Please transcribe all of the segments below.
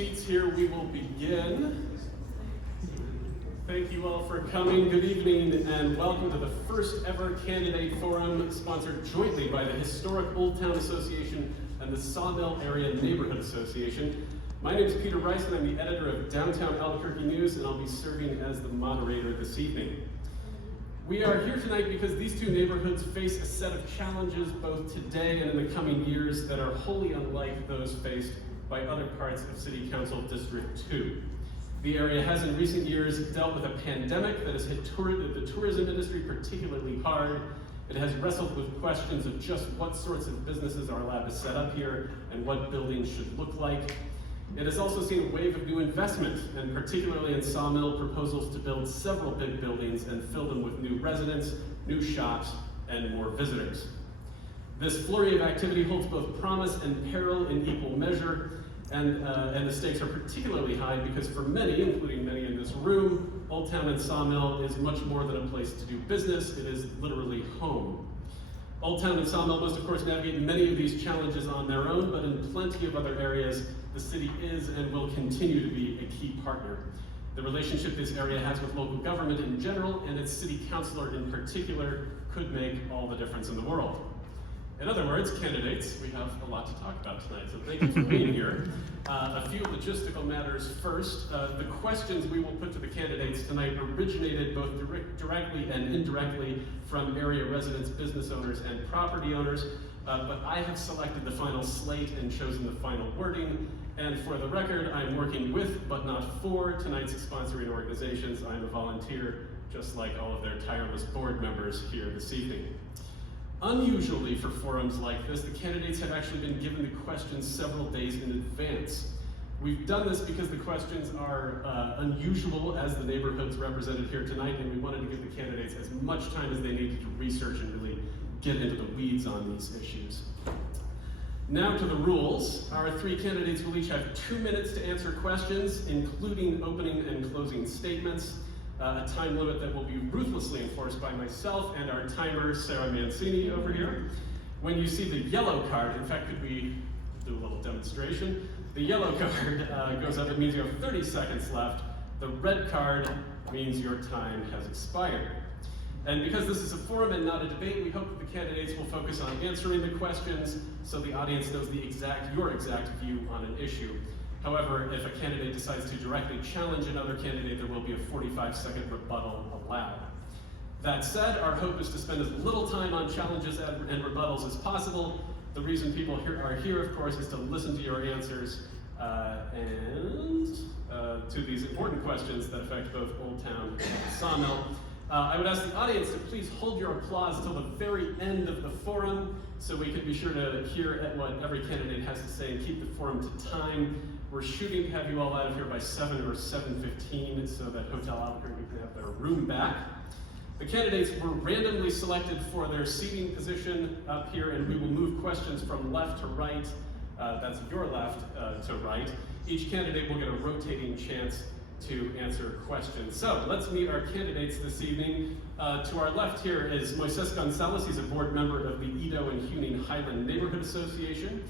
seats here, we will begin. Thank you all for coming. Good evening and welcome to the first ever candidate forum sponsored jointly by the historic Old Town Association and the Sawmill Area Neighborhood Association. My name is Peter Rice and I'm the editor of Downtown Albuquerque News, and I'll be serving as the moderator this evening. We are here tonight because these two neighborhoods face a set of challenges both today and in the coming years that are wholly unlike those faced by other parts of City Council District 2. The area has in recent years dealt with a pandemic that has hit the tourism industry particularly hard. It has wrestled with questions of just what sorts of businesses are allowed to set up here and what buildings should look like. It has also seen a wave of new investment, and particularly in Sawmill, proposals to build several big buildings and fill them with new residents, new shops, and more visitors. This flurry of activity holds both promise and peril in equal measure, and the stakes are particularly high because for many, including many in this room, Old Town and Sawmill is much more than a place to do business. It is literally home. Old Town and Sawmill must of course navigate many of these challenges on their own, but in plenty of other areas, the city is and will continue to be a key partner. The relationship this area has with local government in general and its city councilor in particular could make all the difference in the world. In other words, candidates, we have a lot to talk about tonight, so thank you for being here. A few logistical matters first. The questions we will put to the candidates tonight originated both directly and indirectly from area residents, business owners, and property owners, but I have selected the final slate and chosen the final wording. And for the record, I'm working with, but not for, tonight's sponsoring organizations. I'm a volunteer, just like all of their tireless board members here this evening. Unusually for forums like this, the candidates have actually been given the questions several days in advance. We've done this because the questions are unusual as the neighborhoods represented here tonight, and we wanted to give the candidates as much time as they needed to research and really get into the weeds on these issues. Now to the rules. Our three candidates will each have 2 minutes to answer questions, including opening and closing statements. A time limit that will be ruthlessly enforced by myself and our timer, Sarah Mancini, over here. When you see the yellow card, in fact, could we do a little demonstration? The yellow card goes up, it means you have 30 seconds left. The red card means your time has expired. And because this is a forum and not a debate, we hope that the candidates will focus on answering the questions so the audience knows your exact view on an issue. However, if a candidate decides to directly challenge another candidate, there will be a 45-second rebuttal allowed. That said, our hope is to spend as little time on challenges and rebuttals as possible. The reason people are here, of course, is to listen to your answers and to these important questions that affect both Old Town and Sawmill. I would ask the audience to please hold your applause until the very end of the forum so we can be sure to hear at what every candidate has to say and keep the forum to time. We're shooting to have you all out of here by 7 or 7:15 so that Hotel Albuquerque can have their room back. The candidates were randomly selected for their seating position up here, and we will move questions from left to right. That's your left to right. Each candidate will get a rotating chance to answer questions. So let's meet our candidates this evening. To our left here is Moisés González. He's a board member of the EDo and Huning Highland Neighborhood Association.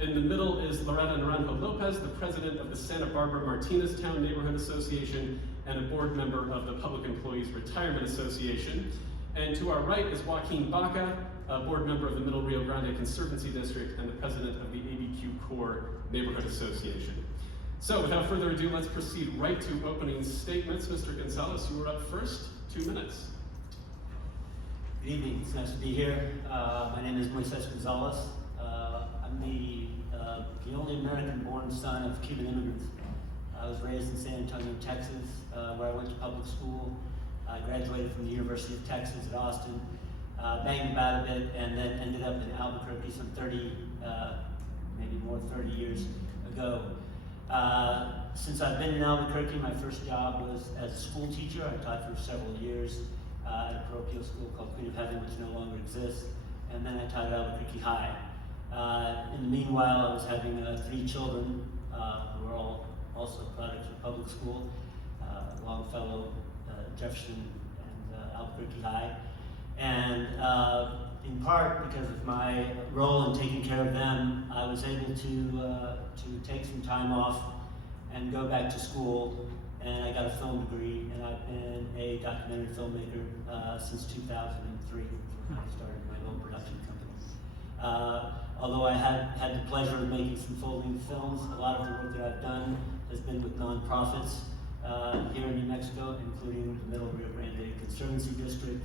In the middle is Loretta Naranjo Lopez, the president of the Santa Barbara Martíneztown Neighborhood Association and a board member of the Public Employees Retirement Association. And to our right is Joaquin Baca, a board member of the Middle Rio Grande Conservancy District and the president of the ABQCore Neighborhood Association. So without further ado, let's proceed right to opening statements. Mr. González, you were up first, 2 minutes. Good evening, it's nice to be here. My name is Moisés González. I'm the only American-born son of Cuban immigrants. I was raised in San Antonio, Texas, where I went to public school. I graduated from the University of Texas at Austin, banged about a bit, and then ended up in Albuquerque some 30, maybe more than 30 years ago. Since I've been in Albuquerque, my first job was as a school teacher. I taught for several years at a parochial school called Queen of Heaven, which no longer exists, and then I taught at Albuquerque High. In the meanwhile, I was having 3 children who were all also products of public school, Longfellow, Jefferson, and Albuquerque High. And in part because of my role in taking care of them, I was able to take some time off and go back to school, and I got a film degree, and I've been a documentary filmmaker since 2003, when I started my own production company. Although I had the pleasure of making some full-length films, a lot of the work that I've done has been with nonprofits here in New Mexico, including the Middle Rio Grande Conservancy District,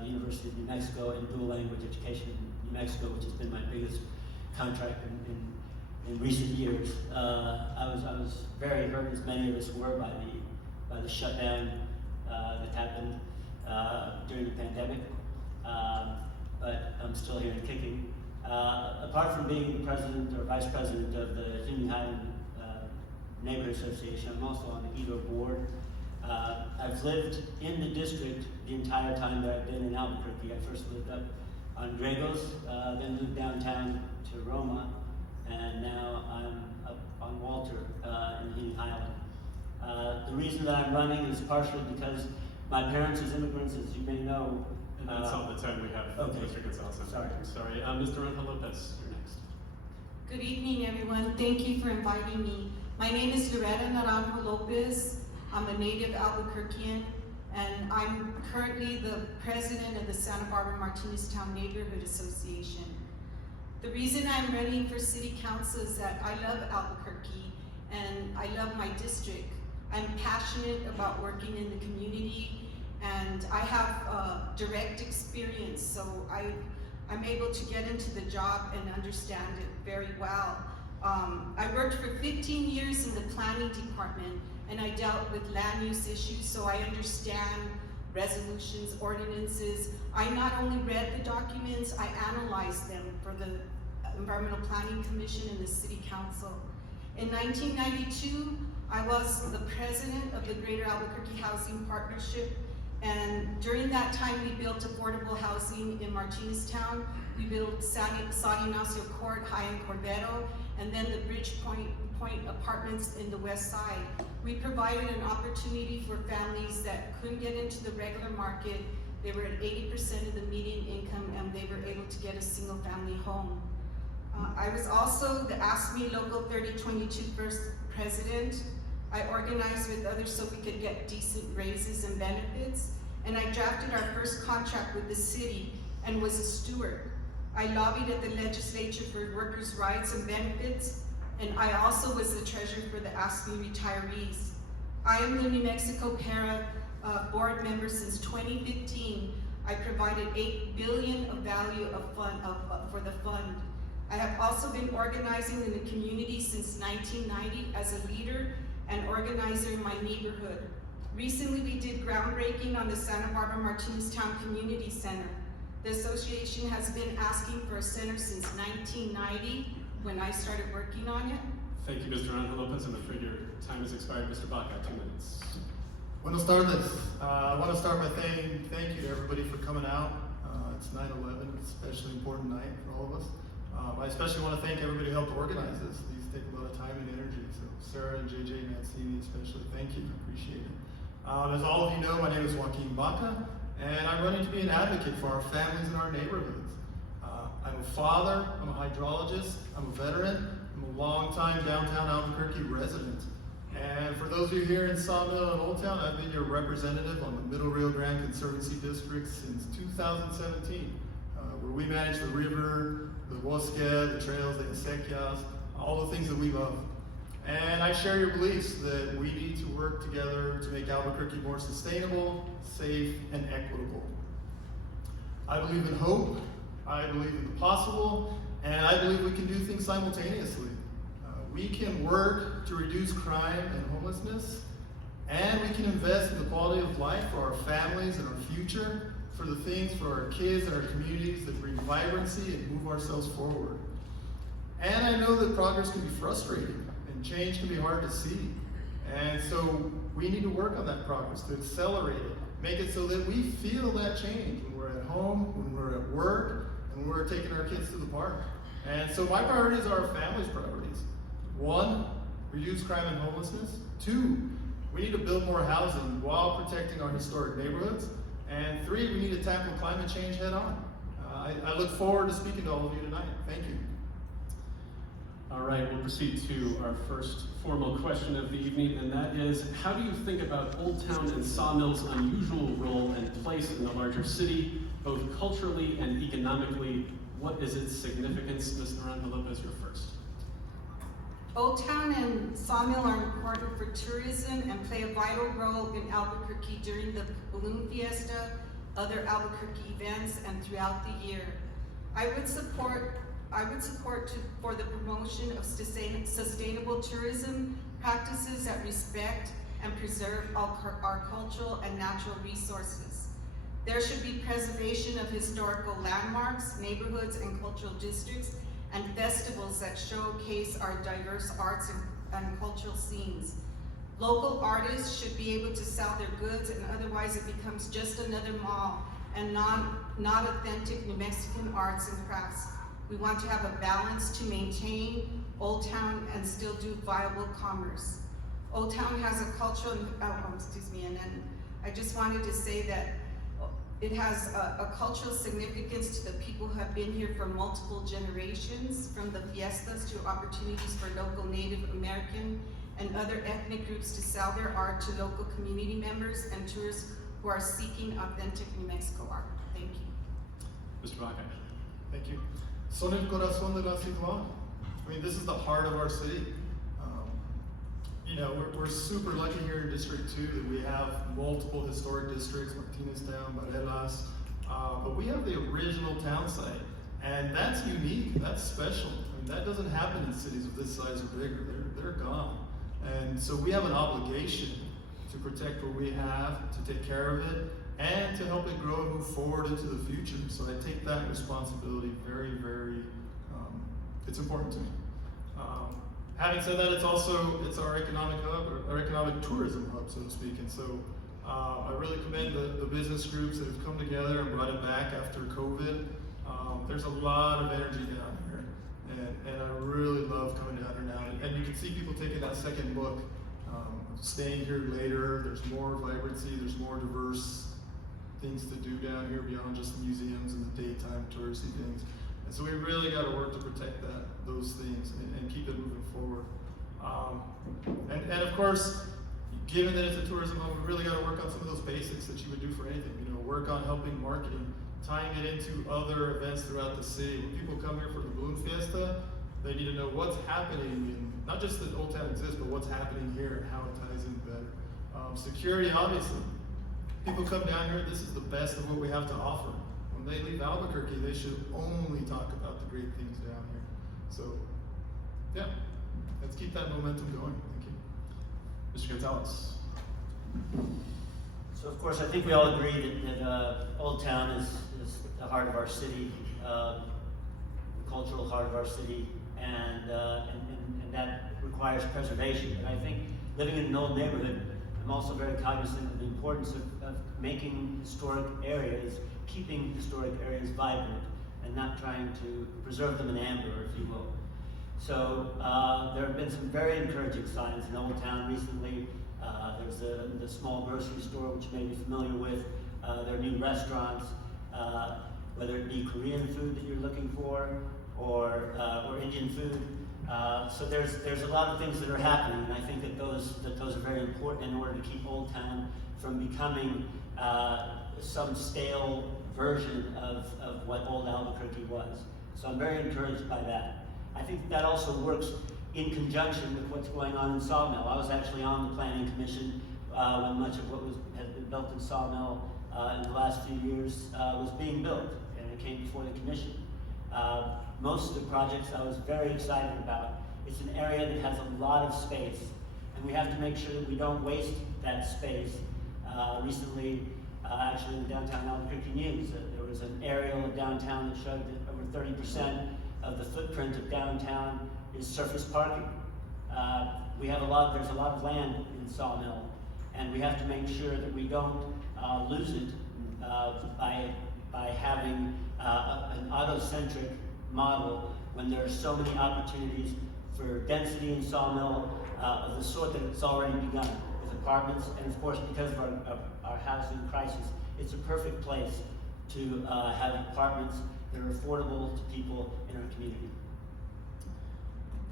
the University of New Mexico, and dual language education in New Mexico, which has been my biggest contract in recent years. I was very hurt, as many of us were, by the shutdown that happened during the pandemic, but I'm still here and kicking. Apart from being the president or vice president of the Huning Highland Neighborhood Association, I'm also on the EDo board. I've lived in the district the entire time that I've been in Albuquerque. I first lived up on Gregos, then moved downtown to Roma, and now I'm up on Walter in Huning Highland. The reason that I'm running is partially because my parents as immigrants, as you may know. And that's all the time we have. Okay. Mr. Gonzalez. Sorry. Mr. Naranjo Lopez, you're next. Good evening, everyone. Thank you for inviting me. My name is Loretta Naranjo Lopez. I'm a native Albuquerquean, and I'm currently the president of the Santa Barbara Martíneztown Neighborhood Association. The reason I'm running for city council is that I love Albuquerque and I love my district. I'm passionate about working in the community, and I have direct experience, so I'm able to get into the job and understand it very well. I worked for 15 years in the planning department, and I dealt with land use issues, so I understand resolutions, ordinances. I not only read the documents, I analyzed them for the Environmental Planning Commission and the City Council. In 1992, I was the president of the Greater Albuquerque Housing Partnership, and during that time we built affordable housing in Martíneztown. We built San Ignacio Court, High and Cordero, and then the Bridge Point apartments in the west side. We provided an opportunity for families that couldn't get into the regular market. They were at 80% of the median income, and they were able to get a single family home. I was also the ASME Local 3022 first president. I organized with others so we could get decent raises and benefits, and I drafted our first contract with the city and was a steward. I lobbied at the legislature for workers' rights and benefits, and I also was the treasurer for the ASME retirees. I am the New Mexico Para board member since 2015. I provided $8 billion of value for the fund. I have also been organizing in the community since 1990 as a leader and organizer in my neighborhood. Recently, we did groundbreaking on the Santa Barbara Martíneztown Community Center. The association has been asking for a center since 1990 when I started working on it. Thank you, Mr. Naranjo Lopez. I'm afraid your time has expired. Mr. Baca, 2 minutes. Buenos tardes. I want to start by saying thank you to everybody for coming out. It's 9/11, it's an especially important night for all of us. I especially want to thank everybody who helped organize this. These take a lot of time and energy. So Sarah and JJ Mancini especially, thank you, appreciate it. As all of you know, my name is Joaquin Baca, and I'm running to be an advocate for our families and our neighborhoods. I'm a father, I'm a hydrologist, I'm a veteran, I'm a longtime downtown Albuquerque resident. And for those of you here in Sawmill and Old Town, I've been your representative on the Middle Rio Grande Conservancy District since 2017, where we manage the river, the bosque, the trails, the acequias, all the things that we love. And I share your beliefs that we need to work together to make Albuquerque more sustainable, safe, and equitable. I believe in hope, I believe in the possible, and I believe we can do things simultaneously. We can work to reduce crime and homelessness, and we can invest in the quality of life for our families and our future, for the things for our kids and our communities that bring vibrancy and move ourselves forward. And I know that progress can be frustrating and change can be hard to see. And so we need to work on that progress, to accelerate it, make it so that we feel that change when we're at home, when we're at work, and when we're taking our kids to the park. And so my priorities are our family's priorities. 1, reduce crime and homelessness. 2, we need to build more housing while protecting our historic neighborhoods. And 3, we need to tackle climate change head on. I look forward to speaking to all of you tonight. Thank you. All right, we'll proceed to our first formal question of the evening, and that is, how do you think about Old Town and Sawmill's unusual role and place in the larger city, both culturally and economically? What is its significance? Ms. Naranjo Lopez, you're first. Old Town and Sawmill are important for tourism and play a vital role in Albuquerque during the Balloon Fiesta, other Albuquerque events, and throughout the year. I would support for the promotion of sustainable tourism practices that respect and preserve our cultural and natural resources. There should be preservation of historical landmarks, neighborhoods, and cultural districts, and festivals that showcase our diverse arts and cultural scenes. Local artists should be able to sell their goods, and otherwise it becomes just another mall and not authentic New Mexican arts and crafts. We want to have a balance to maintain Old Town and still do viable commerce. Old Town has a cultural, and then I just wanted to say that it has a cultural significance to the people who have been here for multiple generations, from the fiestas to opportunities for local Native American and other ethnic groups to sell their art to local community members and tourists who are seeking authentic New Mexico art. Thank you. Mr. Baca. Thank you. Son el corazón de la ciudad. I mean, this is the heart of our city. You know, we're super lucky here in District 2 that we have multiple historic districts, Martíneztown, Morelas, but we have the original town site, and that's unique, that's special. I mean, that doesn't happen in cities of this size or bigger. They're gone. And so we have an obligation to protect what we have, to take care of it, and to help it grow and move forward into the future. So I take that responsibility very, very, it's important to me. Having said that, it's our economic hub, or our economic tourism hub, so to speak. And so I really commend the business groups that have come together and brought it back after COVID. There's a lot of energy down here, and I really love coming down here now. And you can see people taking that second look, staying here later. There's more vibrancy, there's more diverse things to do down here beyond just museums and the daytime touristy things. And so we really got to work to protect those things and keep it moving forward. And of course, given that it's a tourism hub, we really got to work on some of those basics that you would do for anything. You know, work on helping marketing, tying it into other events throughout the city. When people come here for the Balloon Fiesta, they need to know what's happening, and not just that Old Town exists, but what's happening here and how it ties in better. Security, obviously. People come down here, this is the best of what we have to offer. When they leave Albuquerque, they should only talk about the great things down here. So, yeah, let's keep that momentum going. Thank you. Mr. Gonzalez. So of course, I think we all agree that Old Town is the heart of our city, the cultural heart of our city, and that requires preservation. But I think living in an old neighborhood, I'm also very cognizant of the importance of making historic areas, keeping historic areas vibrant, and not trying to preserve them in amber, if you will. So there have been some very encouraging signs in Old Town recently. There's the small grocery store, which you may be familiar with. There are new restaurants, whether it be Korean food that you're looking for, or Indian food. So there's a lot of things that are happening, and I think that those are very important in order to keep Old Town from becoming some stale version of what old Albuquerque was. So I'm very encouraged by that. I think that also works in conjunction with what's going on in Sawmill. I was actually on the Planning Commission when much of what has been built in Sawmill in the last few years was being built, and it came before the commission. Most of the projects I was very excited about. It's an area that has a lot of space, and we have to make sure that we don't waste that space. Recently, actually in the downtown Albuquerque News, there was an aerial of downtown that showed that over 30% of the footprint of downtown is surface parking. There's a lot of land in Sawmill, and we have to make sure that we don't lose it by having an auto-centric model when there are so many opportunities for density in Sawmill of the sort that it's already begun with apartments, and of course because of our housing crisis, it's a perfect place to have apartments that are affordable to people in our community.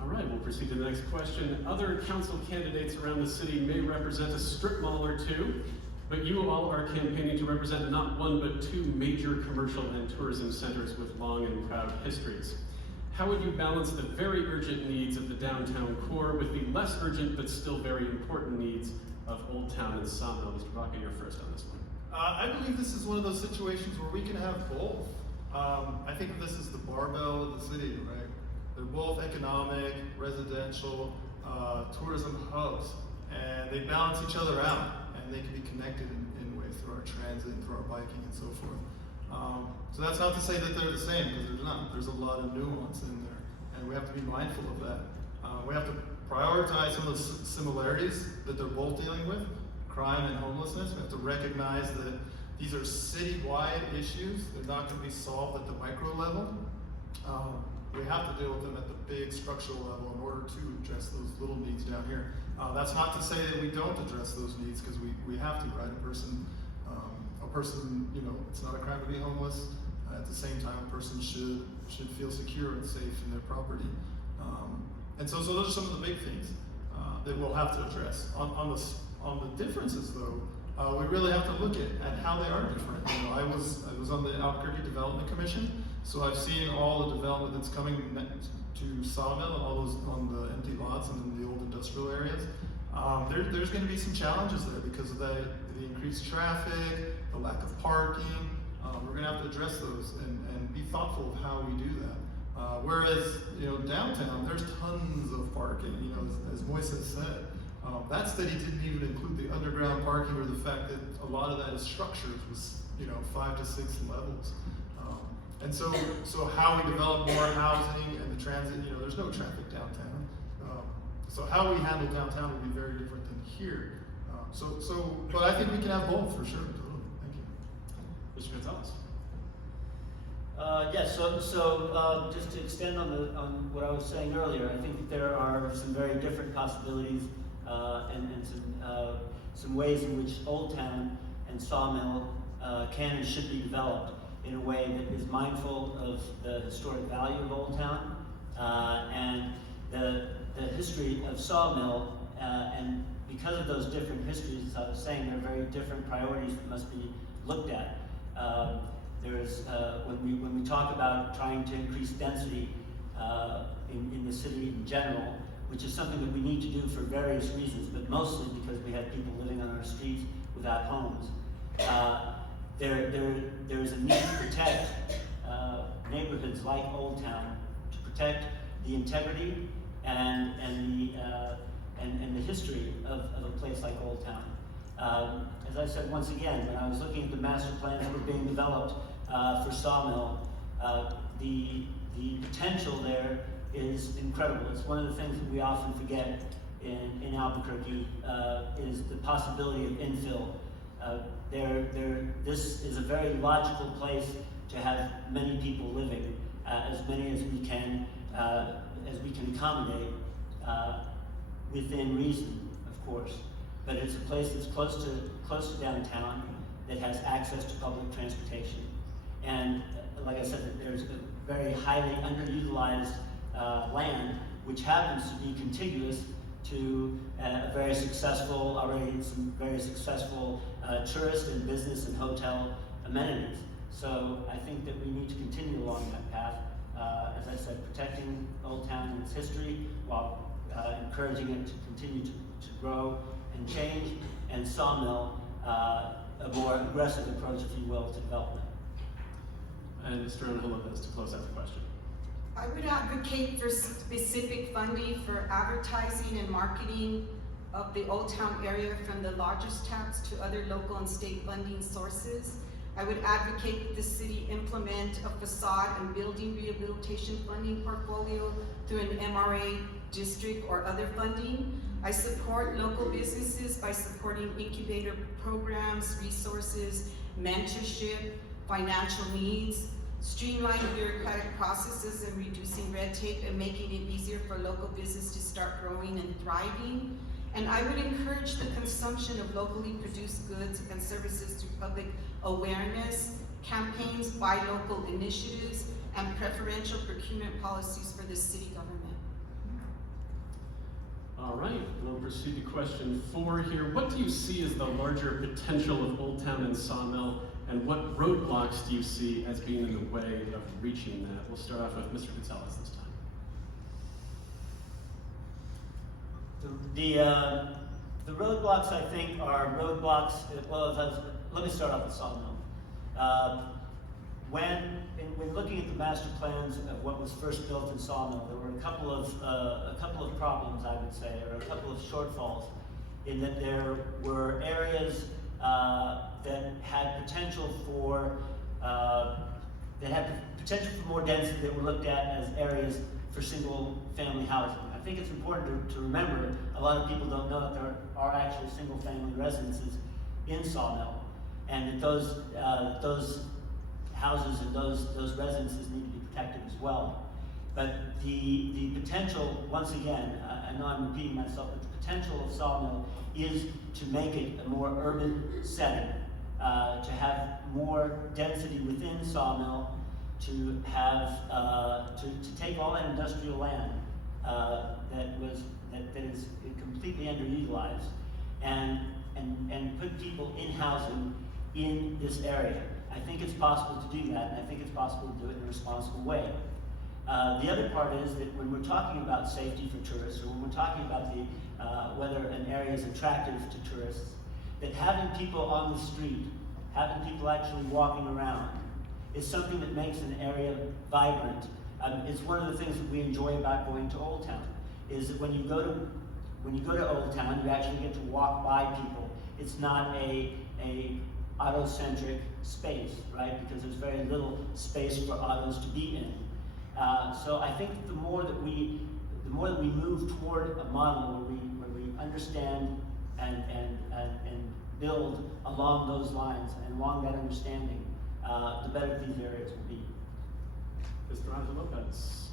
All right, we'll proceed to the next question. Other council candidates around the city may represent a strip mall or two, but you all are campaigning to represent not one but two major commercial and tourism centers with long and proud histories. How would you balance the very urgent needs of the downtown core with the less urgent but still very important needs of Old Town and Sawmill? Mr. Baca, you're first on this one. I believe this is one of those situations where we can have both. I think this is the barbell of the city, right? They're both economic, residential, tourism hubs, and they balance each other out, and they can be connected in ways through our transit, through our biking, and so forth. So that's not to say that they're the same, because they're not. There's a lot of nuance in there, and we have to be mindful of that. We have to prioritize some of the similarities that they're both dealing with, crime and homelessness. We have to recognize that these are citywide issues. They're not going to be solved at the micro level. We have to deal with them at the big structural level in order to address those little needs down here. That's not to say that we don't address those needs, because we have to, right? A person, you know, it's not a crime to be homeless. At the same time, a person should feel secure and safe in their property. And so those are some of the big things that we'll have to address. On the differences, though, we really have to look at how they are different. You know, I was on the Albuquerque Development Commission, so I've seen all the development that's coming to Sawmill and all those on the empty lots and in the old industrial areas. There's going to be some challenges there because of the increased traffic, the lack of parking. We're going to have to address those and be thoughtful of how we do that. Whereas, you know, downtown, there's tons of parking. You know, as Moisés said, that study didn't even include the underground parking or the fact that a lot of that is structured with, you know, 5 to 6 levels. And so how we develop more housing and the transit, you know, there's no traffic downtown. So how we handle downtown will be very different than here. But I think we can have both for sure. Totally. Thank you. Mr. Gonzalez. Yes, so just to extend on what I was saying earlier, I think that there are some very different possibilities and some ways in which Old Town and Sawmill can and should be developed in a way that is mindful of the historic value of Old Town and the history of Sawmill, and because of those different histories, as I was saying, there are very different priorities that must be looked at. There's when we talk about trying to increase density in the city in general, which is something that we need to do for various reasons, but mostly because we have people living on our streets without homes. There is a need to protect neighborhoods like Old Town, to protect the integrity and the history of a place like Old Town. As I said once again, when I was looking at the master plans that were being developed for Sawmill, the potential there is incredible. It's one of the things that we often forget in Albuquerque is the possibility of infill. This is a very logical place to have many people living, as many as we can accommodate within reason, of course. But it's a place that's close to downtown, that has access to public transportation, and like I said, there's a very highly underutilized land which happens to be contiguous to some very successful tourist and business and hotel amenities. So I think that we need to continue along that path. As I said, protecting Old Town and its history while encouraging it to continue to grow and change, and Sawmill, a more aggressive approach, if you will, to development. And Mr. Lopez to close out the question. I would advocate for specific funding for advertising and marketing of the Old Town area from the largest tax to other local and state funding sources. I would advocate that the city implement a facade and building rehabilitation funding portfolio through an MRA district or other funding. I support local businesses by supporting incubator programs, resources, mentorship, financial needs, streamlining bureaucratic processes and reducing red tape and making it easier for local business to start growing and thriving. And I would encourage the consumption of locally produced goods and services through public awareness, campaigns, buy local initiatives, and preferential procurement policies for the city government. All right, we'll proceed to question 4 here. What do you see as the larger potential of Old Town and Sawmill, and what roadblocks do you see as being in the way of reaching that? We'll start off with Mr. González this time. The roadblocks, I think, are roadblocks, let me start off with Sawmill. When looking at the master plans of what was first built in Sawmill, there were a couple of problems, I would say, or a couple of shortfalls, in that there were areas that had potential for more density that were looked at as areas for single-family housing. I think it's important to remember, a lot of people don't know that there are actually single-family residences in Sawmill, and that those houses and those residences need to be protected as well. But the potential, once again, I know I'm repeating myself, but the potential of Sawmill is to make it a more urban setting, to have more density within Sawmill, to have to take all that industrial land that is completely underutilized, and put people in housing in this area. I think it's possible to do that, and I think it's possible to do it in a responsible way. The other part is that when we're talking about safety for tourists, or when we're talking about whether an area is attractive to tourists, that having people on the street, having people actually walking around, is something that makes an area vibrant. It's one of the things that we enjoy about going to Old Town, is that when you go to Old Town, you actually get to walk by people. It's not a auto-centric space, right? Because there's very little space for autos to be in. So I think the more that we move toward a model where we understand and build along those lines and along that understanding, the better these areas will be. Mr. Lopez.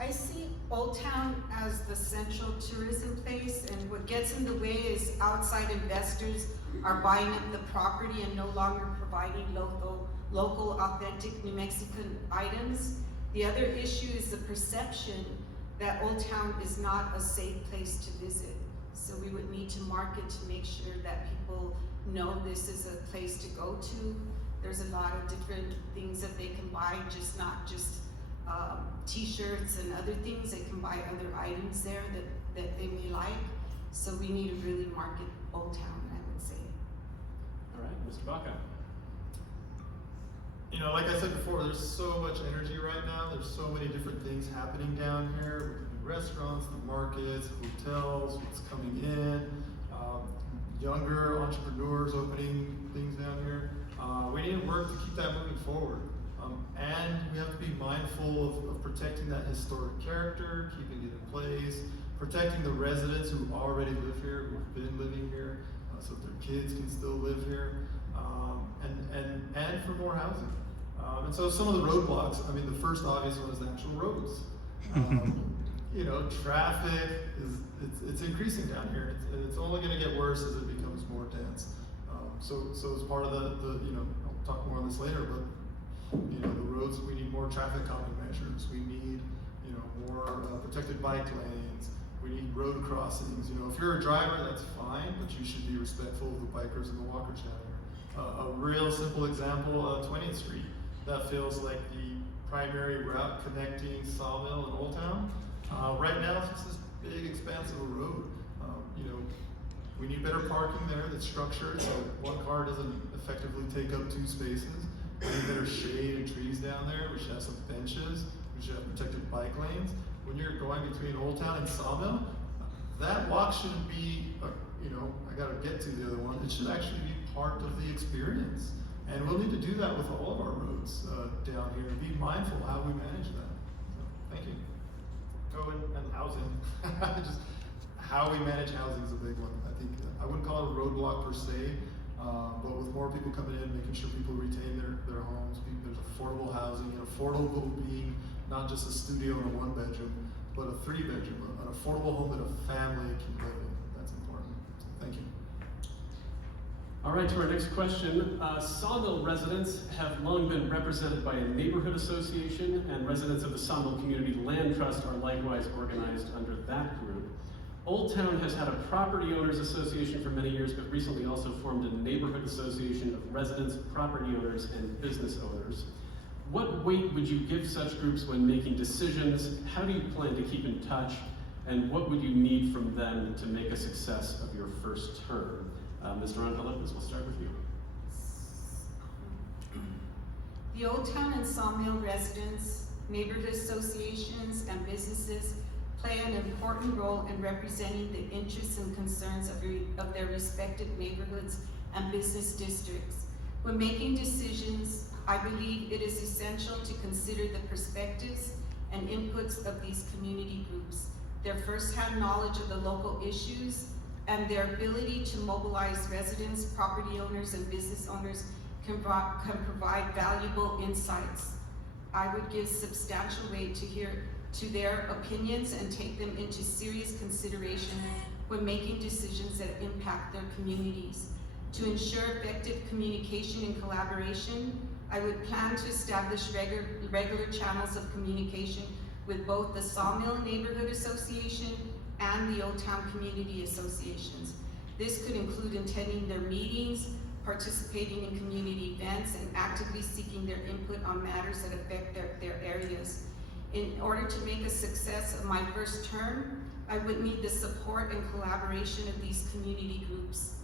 I see Old Town as the central tourism place, and what gets in the way is outside investors are buying up the property and no longer providing local authentic New Mexican items. The other issue is the perception that Old Town is not a safe place to visit. So we would need to market to make sure that people know this is a place to go to. There's a lot of different things that they can buy, not just t-shirts and other things. They can buy other items there that they may like. So we need to really market Old Town, I would say. All right, Mr. Baca. You know, like I said before, there's so much energy right now. There's so many different things happening down here. The restaurants, the markets, hotels, what's coming in, younger entrepreneurs opening things down here. We need to work to keep that moving forward. And we have to be mindful of protecting that historic character, keeping it in place, protecting the residents who already live here, who've been living here, so that their kids can still live here, and for more housing. And so some of the roadblocks, I mean, the first obvious one is the actual roads. You know, traffic it's increasing down here. It's only going to get worse as it becomes more dense. So as part of the you know, I'll talk more on this later, but you know, the roads, we need more traffic calming measures. We need, you know, more protected bike lanes. We need road crossings. You know, if you're a driver, that's fine, but you should be respectful of the bikers and the walkers down here. A real simple example, 20th Street. That feels like the primary route connecting Sawmill and Old Town. Right now, it's just this big expanse of a road. You know, we need better parking there that's structured so one car doesn't effectively take up 2 spaces. We need better shade and trees down there. We should have some benches. We should have protected bike lanes. When you're going between Old Town and Sawmill, that walk shouldn't be, you know, I gotta get to the other one. It should actually be part of the experience. And we'll need to do that with all of our roads down here and be mindful how we manage that. So, thank you. And housing. Just how we manage housing is a big one. I think I wouldn't call it a roadblock per se, but with more people coming in, making sure people retain their homes, there's affordable housing, and affordable being not just a studio and a 1-bedroom, but a 3-bedroom, an affordable home that a family can live in. That's important. So thank you. All right, to our next question. Sawmill residents have long been represented by a neighborhood association, and residents of the Sawmill Community Land Trust are likewise organized under that group. Old Town has had a property owners association for many years, but recently also formed a neighborhood association of residents, property owners, and business owners. What weight would you give such groups when making decisions? How do you plan to keep in touch? And what would you need from them to make a success of your first term? Mr. Naranjo, we'll start with you. The Old Town and Sawmill residents, neighborhood associations, and businesses play an important role in representing the interests and concerns of their respective neighborhoods and business districts. When making decisions, I believe it is essential to consider the perspectives and inputs of these community groups, their firsthand knowledge of the local issues, and their ability to mobilize residents, property owners, and business owners can provide valuable insights. I would give substantial weight to their opinions and take them into serious consideration when making decisions that impact their communities. To ensure effective communication and collaboration, I would plan to establish regular channels of communication with both the Sawmill Neighborhood Association and the Old Town Community Associations. This could include attending their meetings, participating in community events, and actively seeking their input on matters that affect their areas. In order to make a success of my first term, I would need the support and collaboration of these community groups.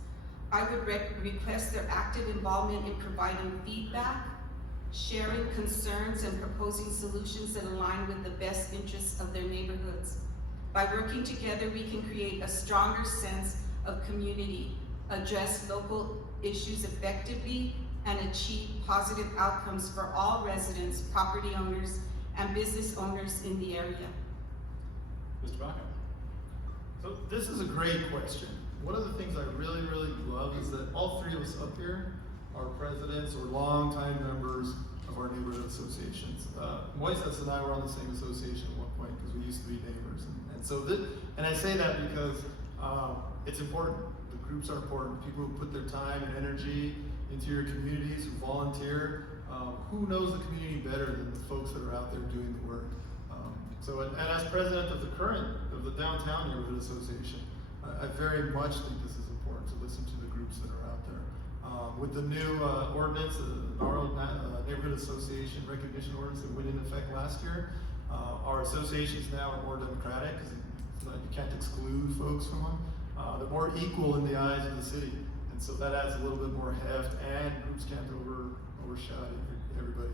I would request their active involvement in providing feedback, sharing concerns, and proposing solutions that align with the best interests of their neighborhoods. By working together, we can create a stronger sense of community, address local issues effectively, and achieve positive outcomes for all residents, property owners, and business owners in the area. Mr. Baca. So this is a great question. One of the things I really, really love is that all three of us up here are presidents or longtime members of our neighborhood associations. Moisés and I were on the same association at one point because we used to be neighbors. And I say that because it's important. The groups are important. People who put their time and energy into your communities, who volunteer. Who knows the community better than the folks that are out there doing the work? And as president of the Downtown Neighborhood Association, I very much think this is important to listen to the groups that are out there. With the new ordinance, our Neighborhood Association Recognition Ordinance that went into effect last year, our associations now are more democratic because you can't exclude folks from them. They're more equal in the eyes of the city. And so that adds a little bit more heft, and groups can't overshadow everybody.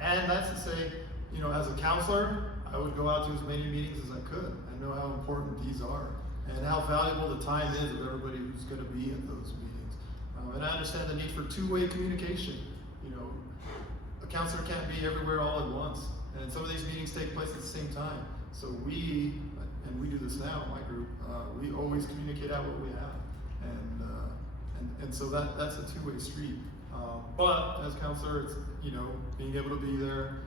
And that's to say, as a counselor, I would go out to as many meetings as I could. I know how important these are and how valuable the time is of everybody who's going to be at those meetings. And I understand the need for two-way communication. A counselor can't be everywhere all at once. And some of these meetings take place at the same time. So we do this now in my group, we always communicate out what we have. And so that's a two-way street. But as counselor, it's, being able to be there,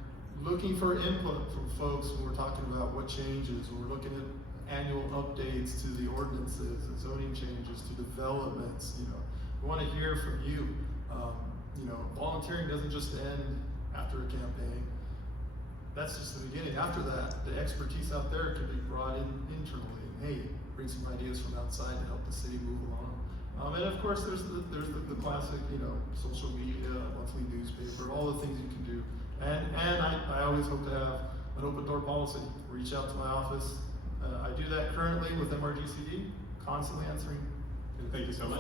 looking for input from folks when we're talking about what changes, when we're looking at annual updates to the ordinances and zoning changes to developments. We want to hear from you. Volunteering doesn't just end after a campaign. That's just the beginning. After that, the expertise out there can be brought in internally. And hey, bring some ideas from outside to help the city move along. And of course, there's the classic, social media, monthly newspaper, all the things you can do. And I always hope to have an open door policy. Reach out to my office. I do that currently with MRGCD, constantly answering. Thank you so much.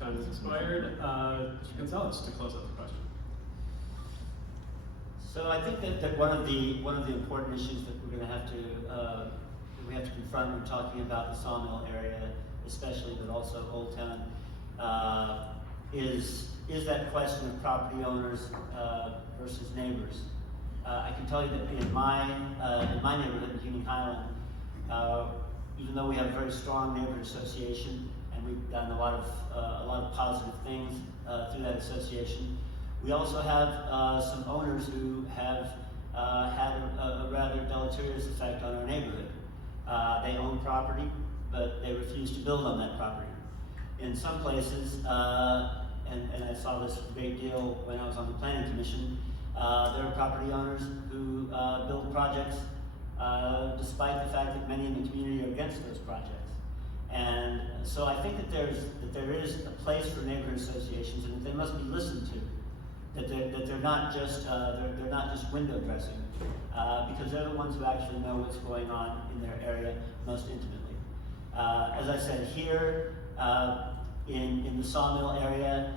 Time has expired. Mr. González, to close up the question. So I think that one of the important issues that we're going to have to confront when we're talking about the Sawmill area, especially, but also Old Town, is that question of property owners versus neighbors. I can tell you that in my neighborhood in Huning Highland, even though we have a very strong neighborhood association and we've done a lot of positive things through that association, we also have some owners who have had a rather deleterious effect on our neighborhood. They own property, but they refuse to build on that property. In some places, and I saw this great deal when I was on the planning commission, there are property owners who build projects despite the fact that many in the community are against those projects. And so I think that there is a place for neighborhood associations, and that they must be listened to. That they're not just window dressing, because they're the ones who actually know what's going on in their area most intimately. As I said, here in the Sawmill area,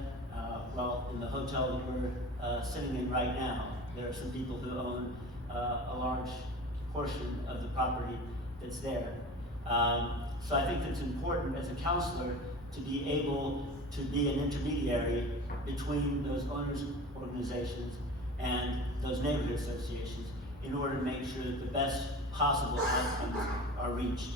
well, in the hotel that we're sitting in right now, there are some people who own a large portion of the property that's there. So I think it's important as a counselor to be able to be an intermediary between those owners' organizations and those neighborhood associations in order to make sure that the best possible outcomes are reached.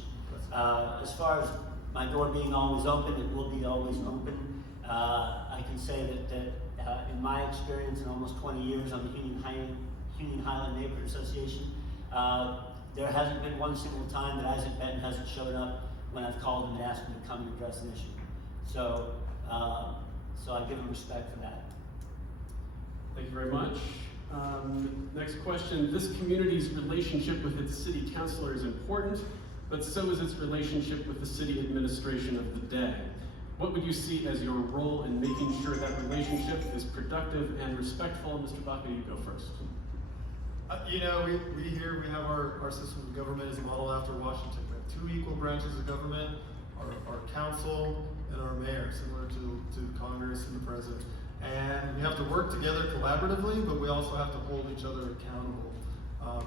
As far as my door being always open, it will be always open. I can say that in my experience in almost 20 years on the Huning Highland Neighborhood Association, there hasn't been one single time that Isaac Benton hasn't showed up when I've called him and asked him to come and address an issue. So I give him respect for that. Thank you very much. Next question. This community's relationship with its city councilor is important, but so is its relationship with the city administration of the day. What would you see as your role in making sure that relationship is productive and respectful? Mr. Baca, you go first. You know, we here, we have our system of government is modeled after Washington. We have two equal branches of government, our council and our mayor, similar to Congress and the president. And we have to work together collaboratively, but we also have to hold each other accountable.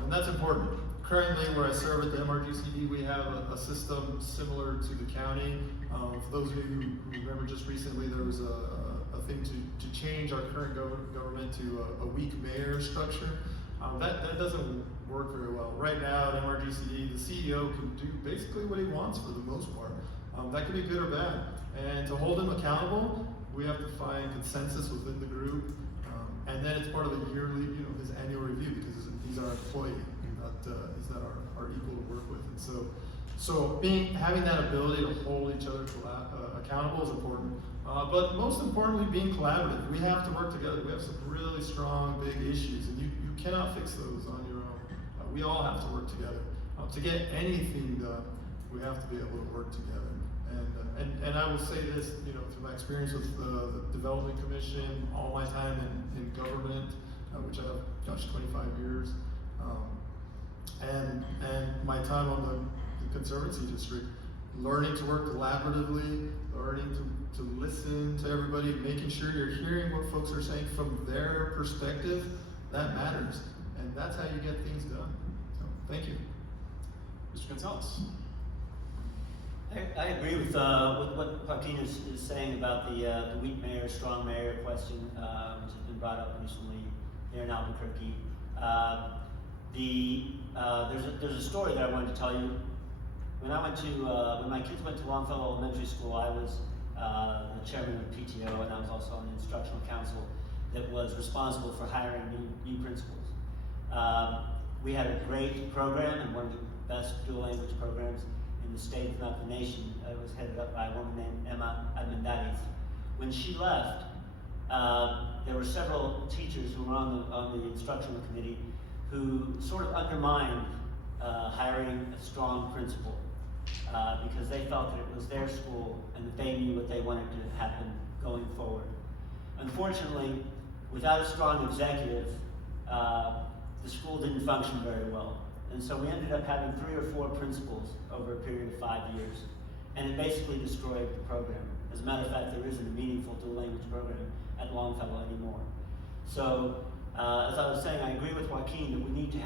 And that's important. Currently, where I serve at the MRGCD, we have a system similar to the county. For those of you who remember, just recently there was a thing to change our current government to a weak mayor structure. That doesn't work very well. Right now at MRGCD, the CEO can do basically what he wants for the most part. That can be good or bad. And to hold him accountable, we have to find consensus within the group. And then it's part of the yearly, his annual review, because he's our employee. He's not our equal to work with. And so having that ability to hold each other accountable is important. But most importantly, being collaborative. We have to work together. We have some really strong, big issues, and you cannot fix those on your own. We all have to work together. To get anything done, we have to be able to work together. And I will say this, through my experience with the Development Commission, all my time in government, which I have, 25 years, and my time on the Conservancy District, learning to work collaboratively, learning to listen to everybody, making sure you're hearing what folks are saying from their perspective, that matters. And that's how you get things done. So, thank you. Mr. Gonzalez. I agree with what Joaquin is saying about the weak mayor, strong mayor question, which has been brought up recently here in Albuquerque. There's a story that I wanted to tell you. When my kids went to Longfellow Elementary School, I was the chairman of PTO, and I was also on the instructional council that was responsible for hiring new principals. We had a great program, and one of the best dual language programs in the state, if not the nation. It was headed up by a woman named Emma Almendares. When she left, there were several teachers who were on the instructional committee who sort of undermined hiring a strong principal because they felt that it was their school and that they knew what they wanted to happen going forward. Unfortunately, without a strong executive, the school didn't function very well. And so we ended up having 3 or 4 principals over a period of 5 years. And it basically destroyed the program. As a matter of fact, there isn't a meaningful dual language program at Longfellow anymore. So, as I was saying, I agree with Joaquin that we need to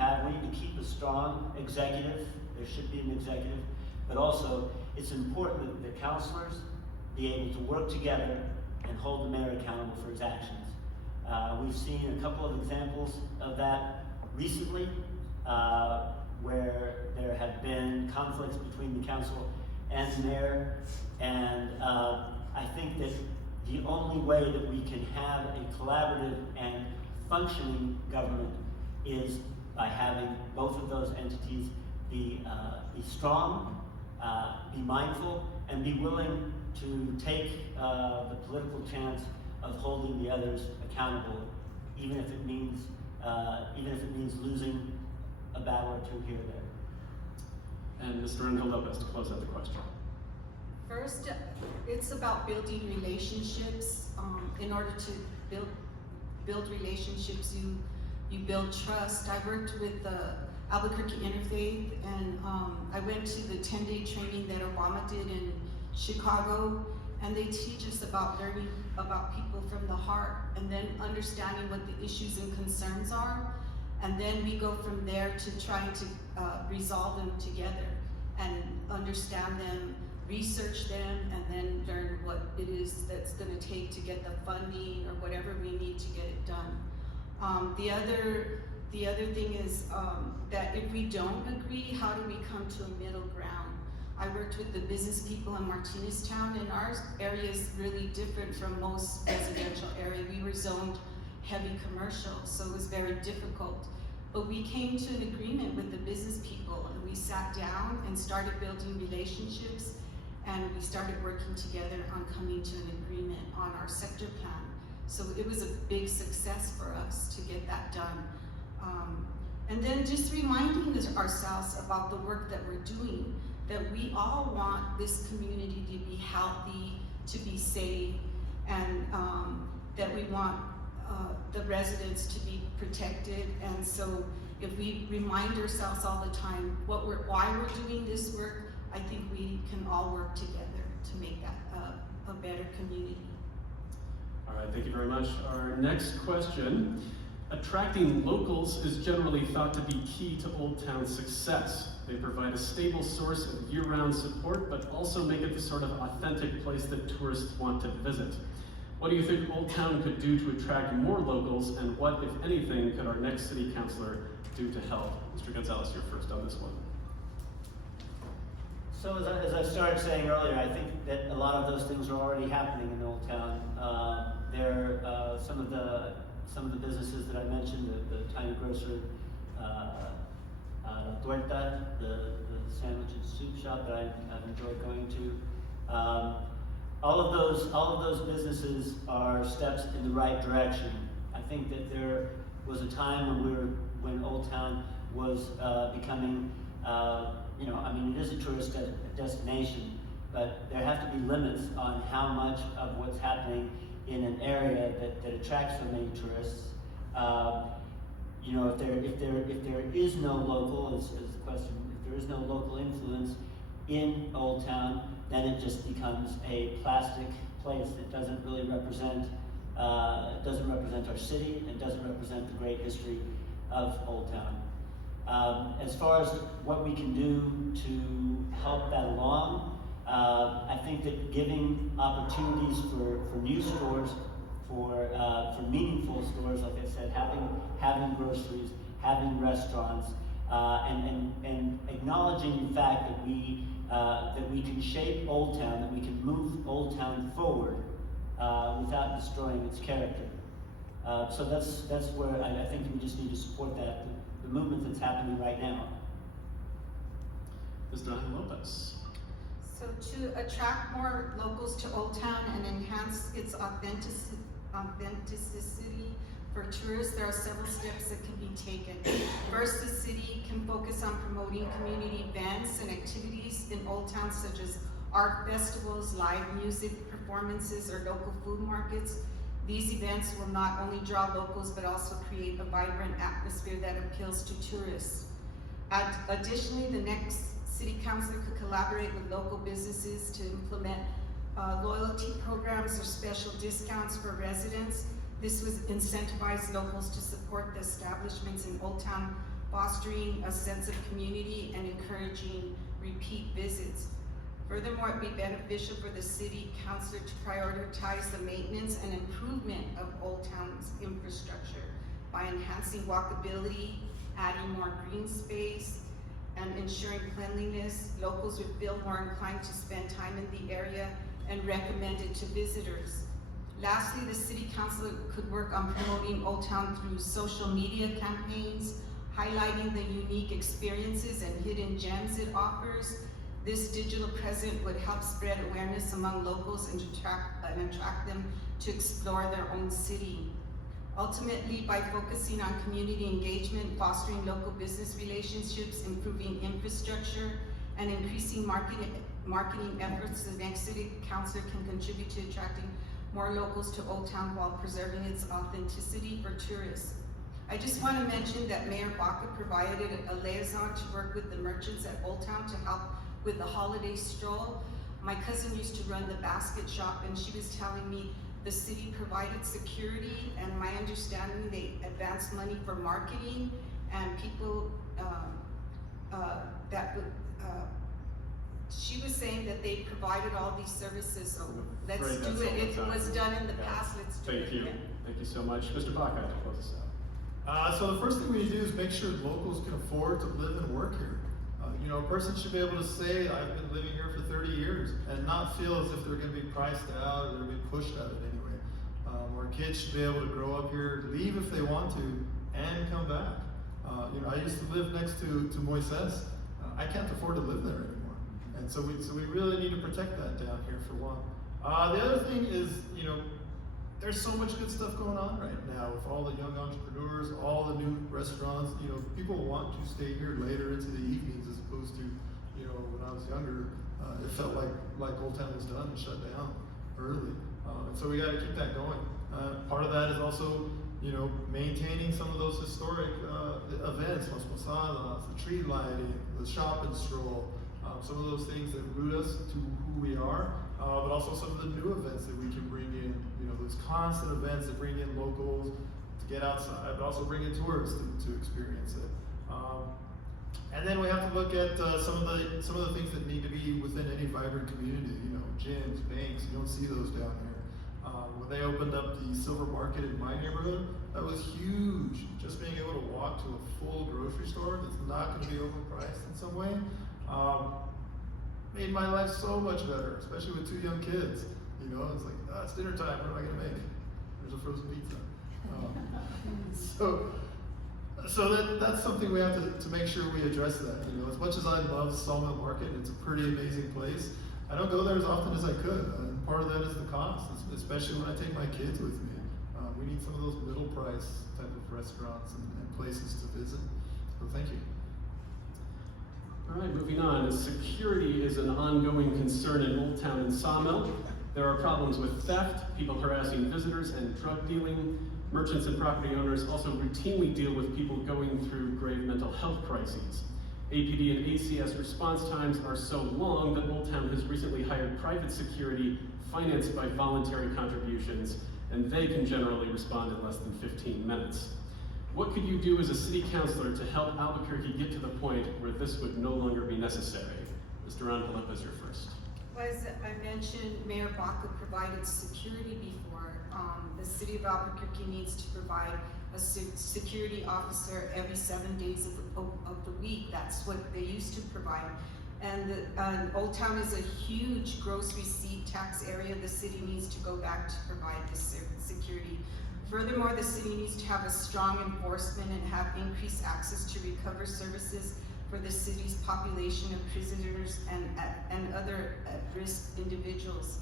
keep a strong executive. There should be an executive. But also, it's important that the counselors be able to work together and hold the mayor accountable for his actions. We've seen a couple of examples of that recently, where there have been conflicts between the council and the mayor, and I think that the only way that we can have a collaborative and functioning government is by having both of those entities be strong, be mindful, and be willing to take the political chance of holding the others accountable, even if it means losing a battle or two here or there. And Ms. Naranjo Lopez to close out the question. First, it's about building relationships. In order to build relationships, you build trust. I worked with the Albuquerque Interfaith, and I went to the 10-day training that Obama did in Chicago, and they teach us about learning about people from the heart, and then understanding what the issues and concerns are, and then we go from there to trying to resolve them together and understand them, research them, and then learn what it is that's going to take to get the funding or whatever we need to get it done. The other thing is that if we don't agree, how do we come to a middle ground? I worked with the business people in Martíneztown, and our area is really different from most residential areas. We were zoned heavy commercial, so it was very difficult. But we came to an agreement with the business people, and we sat down and started building relationships, and we started working together on coming to an agreement on our sector plan. So it was a big success for us to get that done. And then just reminding ourselves about the work that we're doing, that we all want this community to be healthy, to be safe, and that we want the residents to be protected. And so if we remind ourselves all the time why we're doing this work, I think we can all work together to make that a better community. All right, thank you very much. Our next question. Attracting locals is generally thought to be key to Old Town's success. They provide a stable source of year-round support, but also make it the sort of authentic place that tourists want to visit. What do you think Old Town could do to attract more locals, and what, if anything, could our next city councilor do to help? Mr. Gonzalez, you're first on this one. So as I started saying earlier, I think that a lot of those things are already happening in Old Town. There are some of the businesses that I mentioned, the tiny grocery, Loretta, the sandwich and soup shop that I've enjoyed going to. All of those businesses are steps in the right direction. I think that there was a time when Old Town was becoming, it is a tourist destination, but there have to be limits on how much of what's happening in an area that attracts so many tourists. If there is no local, as the question, if there is no local influence in Old Town, then it just becomes a plastic place that doesn't really represent, our city, and doesn't represent the great history of Old Town. As far as what we can do to help that along, I think that giving opportunities for new stores, for meaningful stores, like I said, having groceries, having restaurants, and acknowledging the fact that we can shape Old Town, that we can move Old Town forward without destroying its character. So that's where I think we just need to support that, the movement that's happening right now. Ms. Naranjo Lopez. So to attract more locals to Old Town and enhance its authenticity for tourists, there are several steps that can be taken. First, the city can focus on promoting community events and activities in Old Town, such as art festivals, live music performances, or local food markets. These events will not only draw locals, but also create a vibrant atmosphere that appeals to tourists. Additionally, the next city councilor could collaborate with local businesses to implement loyalty programs or special discounts for residents. This would incentivize locals to support the establishments in Old Town, fostering a sense of community and encouraging repeat visits. Furthermore, it'd be beneficial for the city councilor to prioritize the maintenance and improvement of Old Town's infrastructure by enhancing walkability, adding more green space, and ensuring cleanliness. Locals would feel more inclined to spend time in the area and recommend it to visitors. Lastly, the city council could work on promoting Old Town through social media campaigns, highlighting the unique experiences and hidden gems it offers. This digital presence would help spread awareness among locals and attract them to explore their own city. Ultimately, by focusing on community engagement, fostering local business relationships, improving infrastructure, and increasing marketing efforts, the next city councilor can contribute to attracting more locals to Old Town while preserving its authenticity for tourists. I just want to mention that Mayor Baca provided a liaison to work with the merchants at Old Town to help with the holiday stroll. My cousin used to run the basket shop, and she was telling me the city provided security, and my understanding they advanced money for marketing, and people she was saying that they provided all these services, so let's Great, do that's it. all If the it was time. done in the Yeah. past, let's do it. Thank you. again. Thank you so much. Mr. Baca, to close us out. So the first thing we need to do is make sure locals can afford to live and work here. You know, a person should be able to say, I've been living here for 30 years, and not feel as if they're going to be priced out or they're going to be pushed out in any way. Our kids should be able to grow up here, leave if they want to, and come back. You know, I used to live next to Moisés. I can't afford to live there anymore. And so we really need to protect that down here for one. The other thing is, you know, there's so much good stuff going on right now with all the young entrepreneurs, all the new restaurants. You know, people want to stay here later into the evenings as opposed to, you know, when I was younger, it felt like Old Town was done and shut down early. And so we got to keep that going. Part of that is also, you know, maintaining some of those historic events, Las Posadas, the tree lighting, the shop and stroll, some of those things that root us to who we are, but also some of the new events that we can bring in, you know, those constant events that bring in locals to get outside, but also bring in tourists to experience it. And then we have to look at some of the things that need to be within any vibrant community, you know, gyms, banks. You don't see those down here. When they opened up the Silver Market in my neighborhood, that was huge. Just being able to walk to a full grocery store that's not going to be overpriced in some way made my life so much better, especially with 2 young kids. You know, it's like, it's dinner time. What am I going to make? There's a frozen pizza. So that's something we have to make sure we address that. You know, as much as I love Sawmill Market, it's a pretty amazing place. I don't go there as often as I could, and part of that is the cost, especially when I take my kids with me. We need some of those middle price type of restaurants and places to visit. So thank you. All right, moving on. Security is an ongoing concern in Old Town and Sawmill. There are problems with theft, people harassing visitors, and drug dealing. Merchants and property owners also routinely deal with people going through grave mental health crises. APD and ACS response times are so long that Old Town has recently hired private security financed by voluntary contributions, and they can generally respond in less than 15 minutes. What could you do as a city councilor to help Albuquerque get to the point where this would no longer be necessary? Mr. Lopez, you're first. Well, as I mentioned, Mayor Baca provided security before. The city of Albuquerque needs to provide a security officer every 7 days of the week. That's what they used to provide. And Old Town is a huge gross receipt tax area. The city needs to go back to provide this security. Furthermore, the city needs to have a strong enforcement and have increased access to recover services for the city's population of prisoners and other at-risk individuals.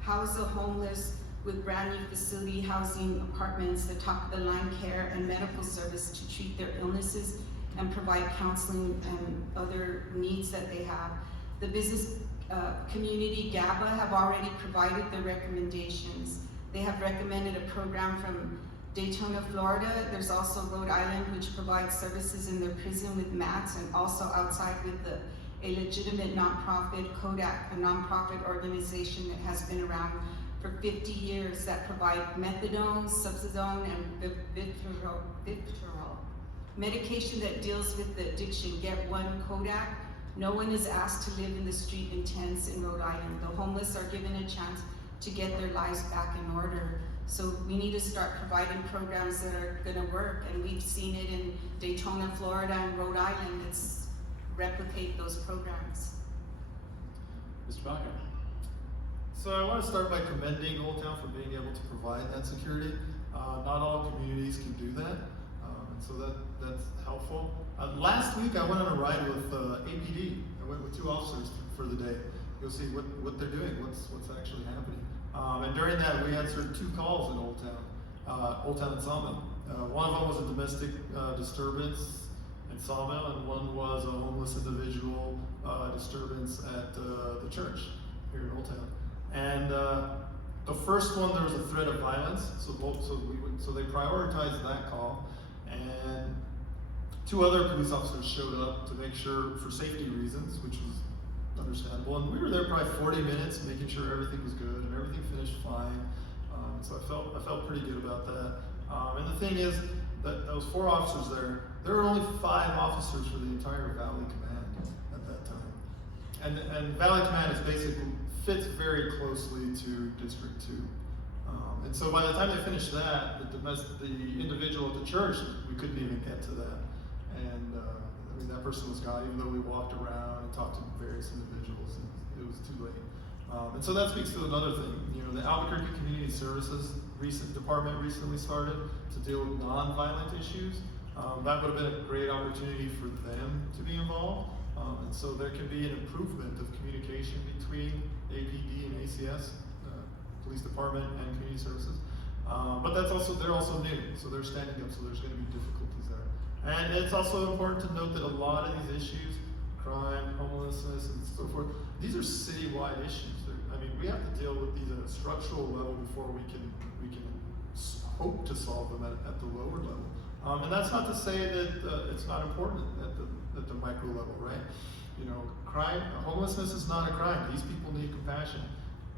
House the homeless with brand new facility housing apartments, the top-of-the-line care and medical service to treat their illnesses and provide counseling and other needs that they have. The business community, GABA, have already provided their recommendations. They have recommended a program from Daytona, Florida. There's also Rhode Island, which provides services in their prison with mats, and also outside with a legitimate nonprofit, Kodak, a nonprofit organization that has been around for 50 years that provide methadone, Subsidone, and Vivitrol. Medication that deals with the addiction. Get one, Kodak. No one is asked to live in the street in tents in Rhode Island. The homeless are given a chance to get their lives back in order. So we need to start providing programs that are gonna work, and we've seen it in Daytona, Florida, and Rhode Island. Let's replicate those programs. Mr. Baca. So I want to start by commending Old Town for being able to provide that security. Not all communities can do that, and so that's helpful. Last week I went on a ride with APD. I went with 2 officers for the day. Go see what they're doing, what's actually happening. And during that, we answered 2 calls in Old Town and Sawmill. One of them was a domestic disturbance, in Sawmill, and one was a homeless individual disturbance at the church here in Old Town. And the first one, there was a threat of violence, so they prioritized that call, and 2 other police officers showed up to make sure, for safety reasons, which was understandable. And we were there probably 40 minutes, making sure everything was good and everything finished fine. So I felt pretty good about that. And the thing is that those 4 officers there were only 5 officers for the entire Valley Command at that time. And Valley Command is basically fits very closely to District 2. And so by the time they finished that, the individual at the church, we couldn't even get to that. And I mean, that person was gone, even though we walked around and talked to various individuals, and it was too late. And so that speaks to another thing. You know, the Albuquerque Community Services department recently started to deal with non-violent issues. That would have been a great opportunity for them to be involved. And so there can be an improvement of communication between APD and ACS, Police Department and Community Services. But they're also new, so they're standing up, so there's going to be difficulties there. And it's also important to note that a lot of these issues, crime, homelessness, and so forth, these are citywide issues. I mean, we have to deal with these at a structural level before we can hope to solve them at the lower level. And that's not to say that it's not important at the micro level, right? You know, homelessness is not a crime. These people need compassion,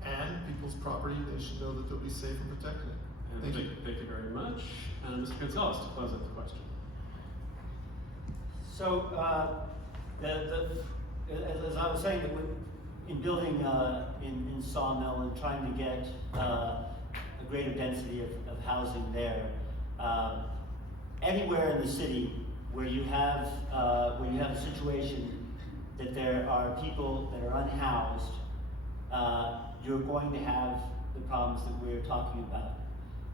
and people's property, they should know that they'll be safe and protected. Thank you very much. Mr. Gonzalez, to close up the question. So, as I was saying, that in building in Sawmill and trying to get a greater density of housing there, anywhere in the city where you have a situation that there are people that are unhoused, you're going to have the problems that we're talking about.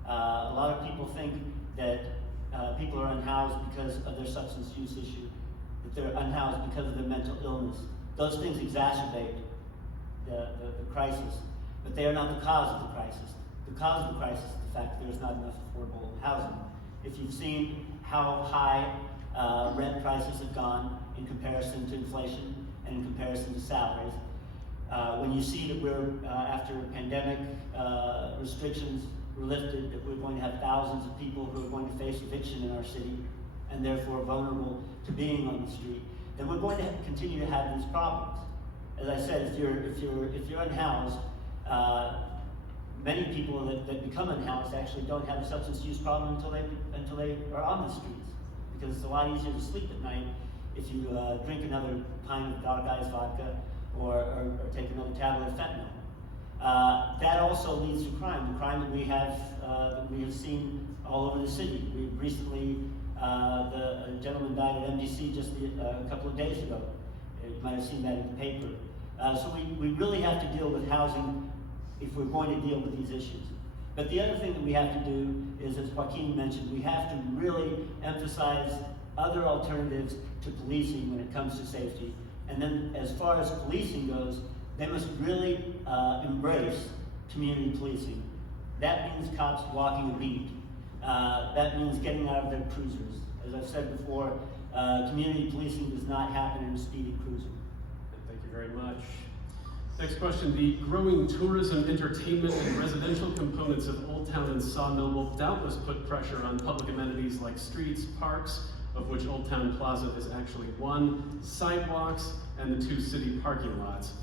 A lot of people think that people are unhoused because of their substance use issue, that they're unhoused because of their mental illness. Those things exacerbate the crisis, but they are not the cause of the crisis. The cause of the crisis is the fact that there's not enough affordable housing. If you've seen how high rent prices have gone in comparison to inflation and in comparison to salaries, when you see that we're, after pandemic restrictions were lifted, that we're going to have thousands of people who are going to face eviction in our city and therefore vulnerable to being on the street, then we're going to continue to have these problems. As I said, if you're unhoused, many people that become unhoused actually don't have a substance use problem until they are on the streets, because it's a lot easier to sleep at night if you drink another pint of dog ice vodka or take another tablet of fentanyl. That also leads to crime. The crime that we have seen all over the city. We recently, a gentleman died at MDC just a couple of days ago. You might have seen that in the paper. So we really have to deal with housing if we're going to deal with these issues. But the other thing that we have to do is, as Joaquin mentioned, we have to really emphasize other alternatives to policing when it comes to safety. And then as far as policing goes, they must really embrace community policing. That means cops walking a beat. That means getting out of their cruisers. As I've said before, community policing does not happen in a speedy cruiser. Thank you very much. Next question. The growing tourism, entertainment, and residential components of Old Town and Sawmill will doubtless put pressure on public amenities like streets, parks, of which Old Town Plaza is actually one, sidewalks, and the 2 city parking lots.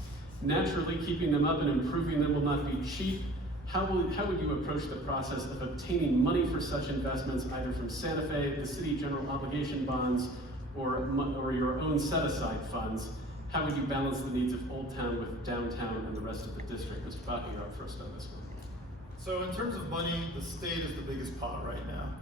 Naturally, keeping them up and improving them will not be cheap. How would you approach the process of obtaining money for such investments, either from Santa Fe, the city general obligation bonds, or your own set-aside funds? How would you balance the needs of Old Town with downtown and the rest of the district? Mr. Baca, you're up first on this one. So in terms of money, the state is the biggest pot right now.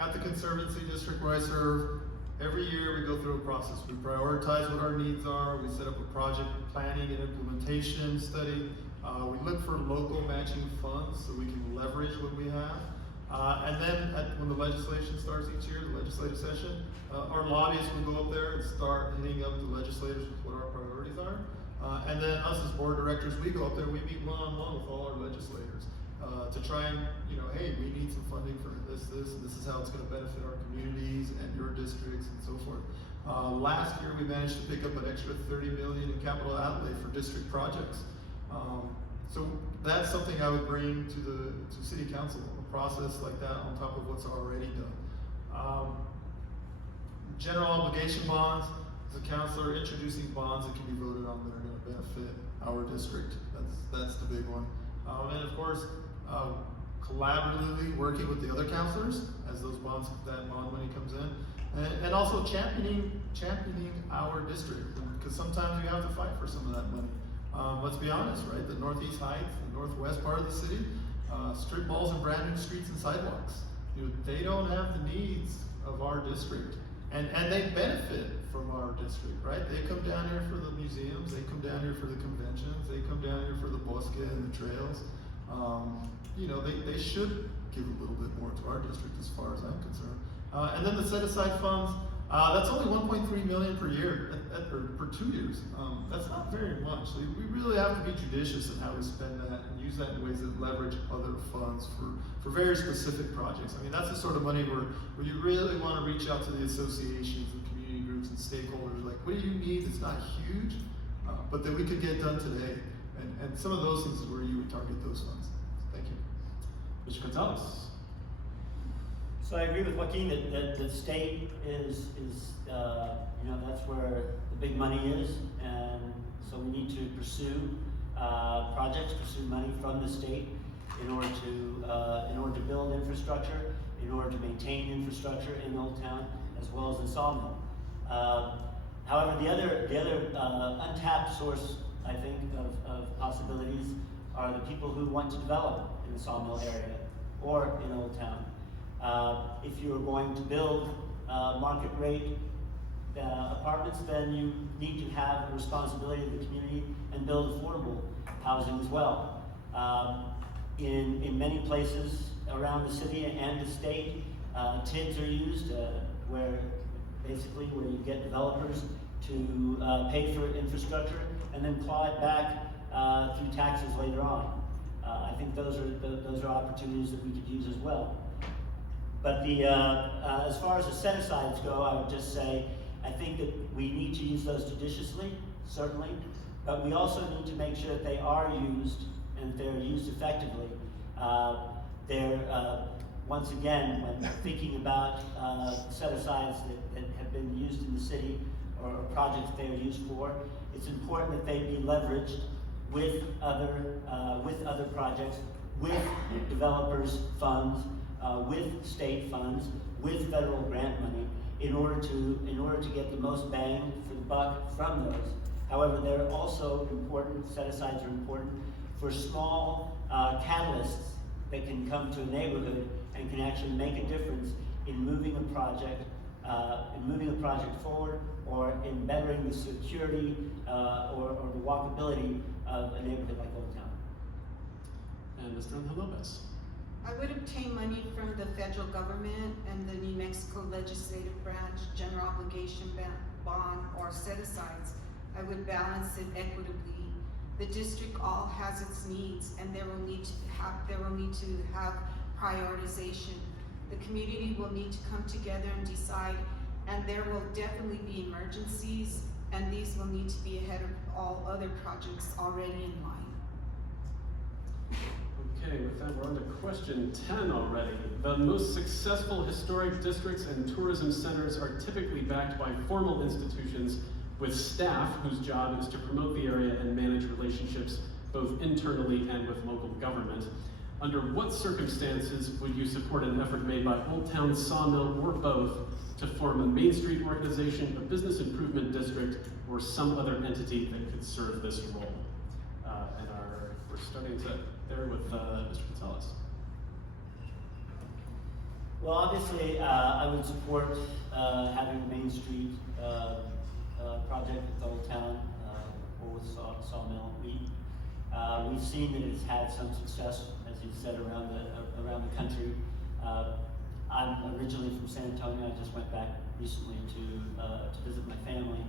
At the Conservancy District where I serve, every year we go through a process. We prioritize what our needs are. We set up a project planning and implementation study. We look for local matching funds so we can leverage what we have. And then when the legislation starts each year, the legislative session, our lobbyists will go up there and start hitting up the legislators with what our priorities are. And then us as board directors, we go up there, we meet one-on-one with all our legislators. to try and, hey, we need some funding for this, and this is how it's going to benefit our communities and your districts and so forth. Last year we managed to pick up an extra $30 million in capital outlay for district projects. So that's something I would bring to City Council, a process like that on top of what's already done. General obligation bonds, as a councilor, introducing bonds that can be voted on that are going to benefit our district. That's the big one. And of course, collaboratively working with the other councilors as that bond money comes in, and also championing our district, because sometimes we have to fight for some of that money. Let's be honest, right? The Northeast Heights, the northwest part of the city, strip malls and brand new streets and sidewalks. They don't have the needs of our district, and they benefit from our district, right? They come down here for the museums, they come down here for the conventions, they come down here for the bosque and the trails. They should give a little bit more to our district as far as I'm concerned. And then the set aside funds, that's only $1.3 million per year, per 2 years. That's not very much. So we really have to be judicious in how we spend that and use that in ways that leverage other funds for very specific projects. I mean, that's the sort of money where you really want to reach out to the associations and community groups and stakeholders, like, what do you need that's not huge, but that we could get done today? And some of those things is where you would target those funds. Thank you. Mr. Gonzalez. So I agree with Joaquin that the state is that's where the big money is, and so we need to pursue projects, pursue money from the state in order to build infrastructure, in order to maintain infrastructure in Old Town as well as in Sawmill. However, the other untapped source, I think, of possibilities are the people who want to develop in the Sawmill area or in Old Town. If you're going to build market rate apartments, then you need to have a responsibility to the community and build affordable housing as well. In many places around the city and the state, TIDs are used, where you get developers to pay for infrastructure and then claw it back through taxes later on. I think those are opportunities that we could use as well. But as far as the set-asides go, I would just say, I think that we need to use those judiciously, certainly, but we also need to make sure that they are used and they're used effectively. Once again, when thinking about set-asides that have been used in the city or projects they are used for, it's important that they be leveraged with other projects, with developers' funds, with state funds, with federal grant money, in order to get the most bang for the buck from those. However, they're also important, set-asides are important for small catalysts that can come to a neighborhood and can actually make a difference in moving a project forward, or in bettering the security or the walkability of a neighborhood like Old Town. And Mr. Angel Lopez. I would obtain money from the federal government and the New Mexico legislative branch, general obligation bond, or set-asides. I would balance it equitably. The district all has its needs, and there will need to have prioritization. The community will need to come together and decide, and there will definitely be emergencies, and these will need to be ahead of all other projects already in line. Okay, with that, we're on to question 10 already. The most successful historic districts and tourism centers are typically backed by formal institutions with staff whose job is to promote the area and manage relationships both internally and with local government. Under what circumstances would you support an effort made by Old Town Sawmill or both to form a Main Street organization, a business improvement district, or some other entity that could serve this role? We're starting there with Mr. Gonzalez. Well, obviously, I would support having a Main Street project with Old Town or with Sawmill. We've seen that it's had some success, as you said, around the country. I'm originally from San Antonio. I just went back recently to visit my family,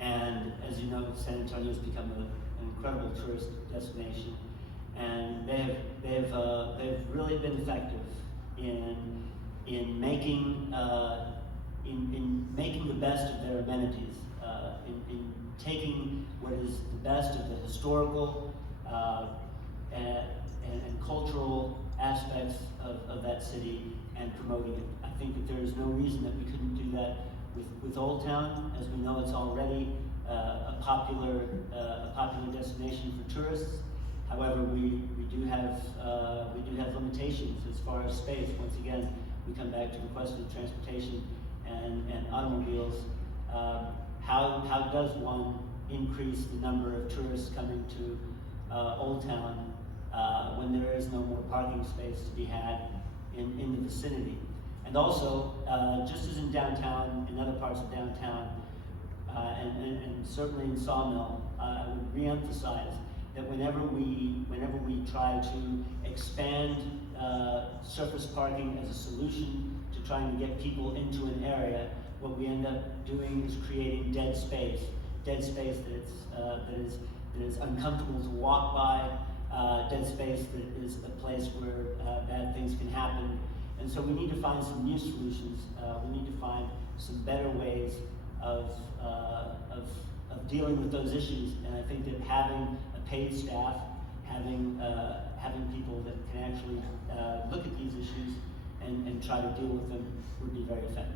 and as you know, San Antonio has become an incredible tourist destination. and they've really been effective in making making the best of their amenities, in taking what is the best of the historical and cultural aspects of that city and promoting it. I think that there is no reason that we couldn't do that with Old Town. As we know, it's already a popular destination for tourists. However, we do have limitations as far as space. Once again, we come back to the question of transportation and automobiles. How does one increase the number of tourists coming to Old Town when there is no more parking space to be had in the vicinity? And also, just as in downtown, in other parts of downtown, and certainly in Sawmill, I would reemphasize that whenever we try to expand surface parking as a solution to trying to get people into an area, what we end up doing is creating dead space that is uncomfortable to walk by, dead space that is a place where bad things can happen. And so we need to find some new solutions. We need to find some better ways of dealing with those issues. And I think that having a paid staff, having people that can actually look at these issues and try to deal with them would be very effective.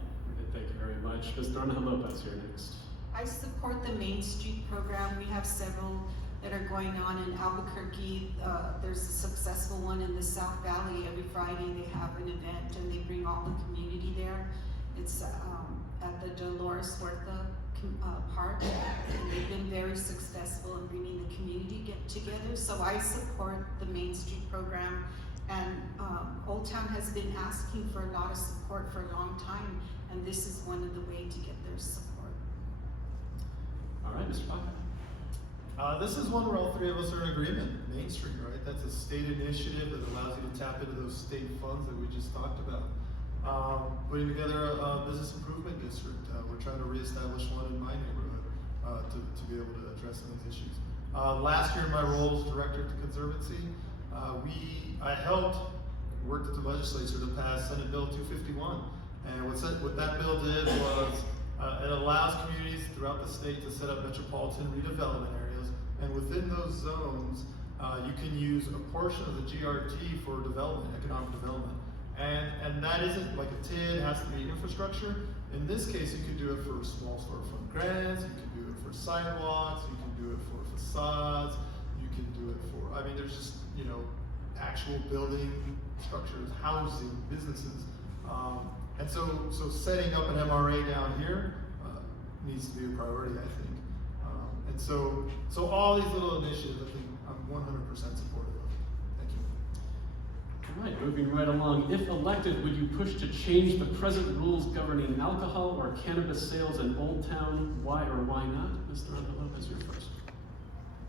Thank you very much. Ms. Naranjo Lopez, you're next. I support the Main Street program. We have several that are going on in Albuquerque. There's a successful one in the South Valley. Every Friday they have an event and they bring all the community there. It's at the Dolores Huerta Park, and they've been very successful in bringing the community together. So I support the Main Street program, and Old Town has been asking for a lot of support for a long time, and this is one of the ways to get their support. All right, Mr. Baca. This is one where all three of us are in agreement. Main Street, right? That's a state initiative that allows you to tap into those state funds that we just talked about. Putting together a business improvement district. We're trying to reestablish one in my neighborhood to be able to address some of these issues. Last year in my role as director of the Conservancy, I helped work with the legislature to pass Senate Bill 251. And what that bill did was it allows communities throughout the state to set up metropolitan redevelopment areas, and within those zones, you can use a portion of the GRT for development, economic development. And that isn't like a TID, it has to be infrastructure. In this case, you could do it for small storefront grants, you can do it for sidewalks, you can do it for facades, you can do it for, I mean, there's just, actual building structures, housing, businesses. And so setting up an MRA down here needs to be a priority, I think. And so all these little initiatives, I think I'm 100% supportive of. Thank you. All right, moving right along. If elected, would you push to change the present rules governing alcohol or cannabis sales in Old Town? Why or why not? Ms. Naranjo Lopez, you're first.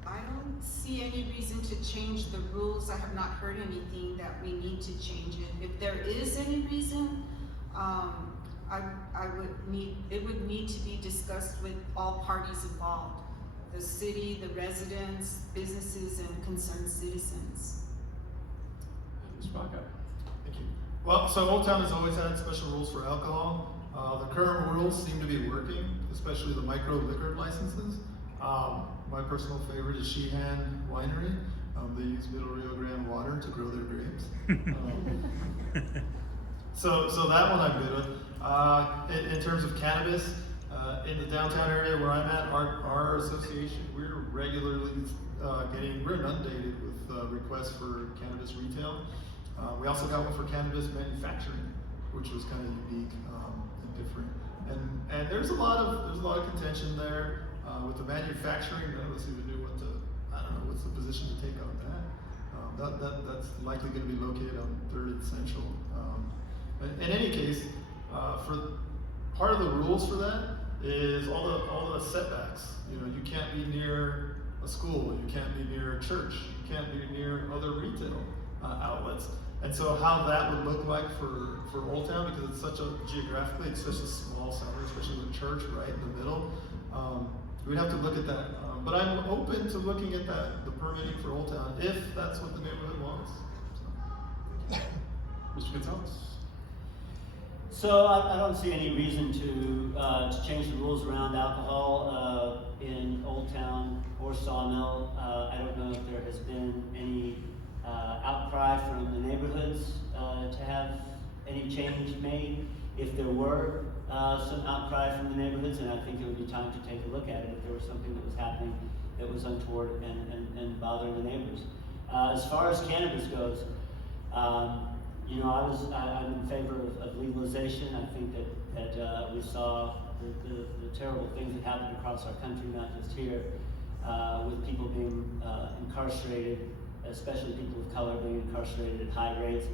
I don't see any reason to change the rules. I have not heard anything that we need to change it. If there is any reason, it would need to be discussed with all parties involved. The city, the residents, businesses, and concerned citizens. Ms. Baca. Thank you. Well, so Old Town has always had special rules for alcohol. The current rules seem to be working, especially the micro liquor licenses. My personal favorite is Sheehan Winery. They use Middle Rio Grande water to grow their grapes. So that one I'm good with. In terms of cannabis, in the downtown area where I'm at, our association, we're regularly we're inundated with requests for cannabis retail. We also got one for cannabis manufacturing, which was kind of unique and different. And there's a lot of contention there with the manufacturing. None of us even knew what's the position to take on that. That's likely going to be located on 3rd and Central. In any case, for part of the rules for that is all the setbacks. You can't be near a school, you can't be near a church, you can't be near other retail outlets. And so how that would look like for Old Town, because it's such a small center, especially with church right in the middle. We'd have to look at that. But I'm open to looking at the permitting for Old Town, if that's what the neighborhood wants. So. Mr. Gonzalez? So I don't see any reason to change the rules around alcohol in Old Town or Sawmill. I don't know if there has been any outcry from the neighborhoods to have any change made. If there were some outcry from the neighborhoods, and I think it would be time to take a look at it if there was something that was happening that was untoward and bothering the neighbors. As far as cannabis goes, you know, I'm in favor of legalization. I think that we saw the terrible things that happened across our country, not just here, with people being incarcerated, especially people of color being incarcerated at high rates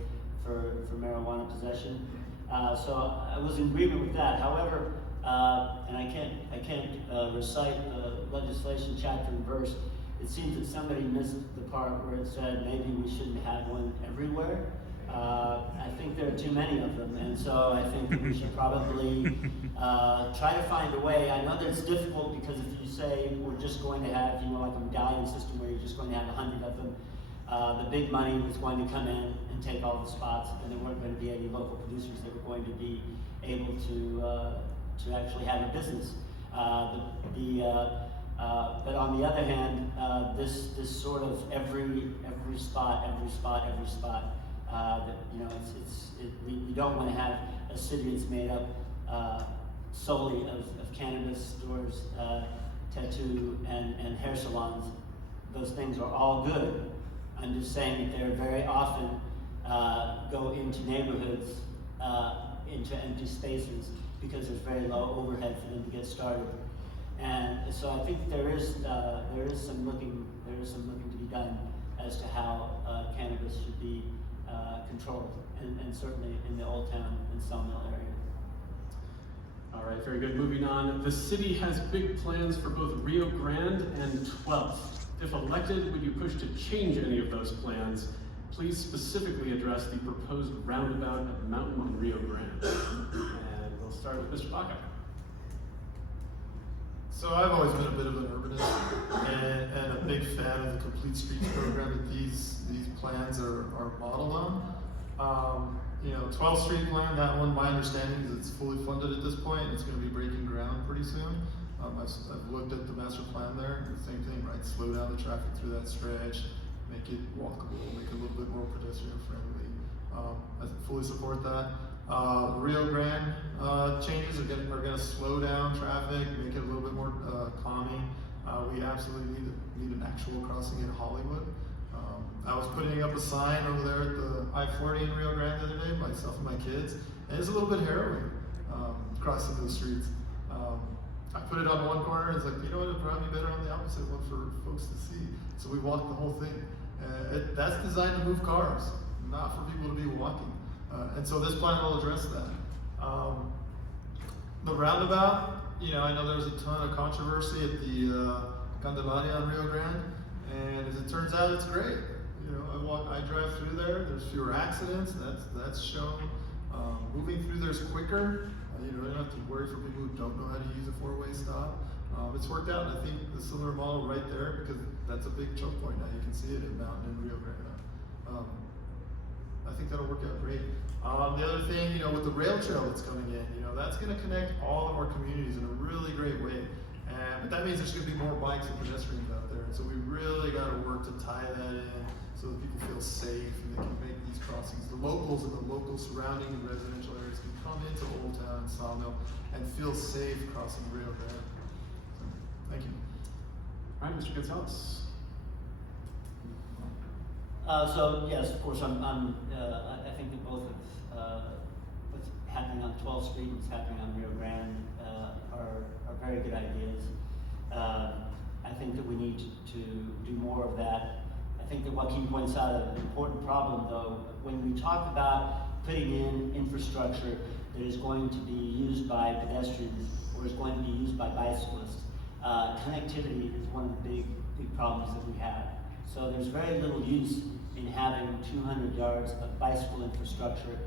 for marijuana possession. So I was in agreement with that. However, and I can't recite the legislation chapter and verse. It seems that somebody missed the part where it said maybe we shouldn't have one everywhere. I think there are too many of them, and so I think that we should probably try to find a way. I know that it's difficult because if you say we're just going to have, you know, like a medallion system where you're just going to have 100 of them, the big money was going to come in and take all the spots, and there weren't going to be any local producers that were going to be able to actually have a business. But on the other hand, this sort of every spot, that, you know, we don't want to have a city that's made up solely of cannabis stores, tattoo, and hair salons. Those things are all good. I'm just saying that they're very often go into neighborhoods, into empty spaces, because there's very low overhead for them to get started. And so I think there is some looking to be done as to how cannabis should be controlled, and certainly in the Old Town and Sawmill area. All right, very good. Moving on. The city has big plans for both Rio Grande and 12th. If elected, would you push to change any of those plans? Please specifically address the proposed roundabout at Mountain and Rio Grande. And we'll start with Mr. Baca. So I've always been a bit of an urbanist and a big fan of the Complete Streets program that these plans are modeled on. You know, 12th Street plan, that one, my understanding is it's fully funded at this point. It's going to be breaking ground pretty soon. I've looked at the master plan there, the same thing, right? Slow down the traffic through that stretch, make it walkable, make it a little bit more pedestrian friendly. I fully support that. Rio Grande changes are going to slow down traffic, make it a little bit more calming. We absolutely need an actual crossing in Hollywood. I was putting up a sign over there at the I-40 in Rio Grande the other day, myself and my kids, and it's a little bit harrowing crossing those streets. I put it on one corner, and it's like, you know what, it'd probably be better on the opposite one for folks to see. So we walked the whole thing. That's designed to move cars, not for people to be walking. And so this plan will address that. The roundabout, you know, I know there's a ton of controversy at the Candelaria on Rio Grande, and as it turns out, it's great. You know, I drive through there, there's fewer accidents, that's shown. Moving through there's quicker. You know, you don't have to worry for people who don't know how to use a four-way stop. It's worked out, and I think the similar model right there, because that's a big choke point now. You can see it in Mountain and Rio Grande. I think that'll work out great. The other thing, you know, with the rail trail that's coming in, you know, that's going to connect all of our communities in a really great way. But that means there's going to be more bikes and pedestrians out there. And so we really got to work to tie that in so that people feel safe and they can make these crossings. The locals and the local surrounding and residential areas can come into Old Town and Sawmill and feel safe crossing Rio Grande. So, thank you. All right, Mr. Gonzalez. So yes, of course, I think that both of what's happening on 12th Street and what's happening on Rio Grande are very good ideas. I think that we need to do more of that. I think that Joaquin points out an important problem, though. When we talk about putting in infrastructure that is going to be used by pedestrians or is going to be used by bicyclists, connectivity is one of the big problems that we have. So there's very little use in having 200 yards of bicycle infrastructure,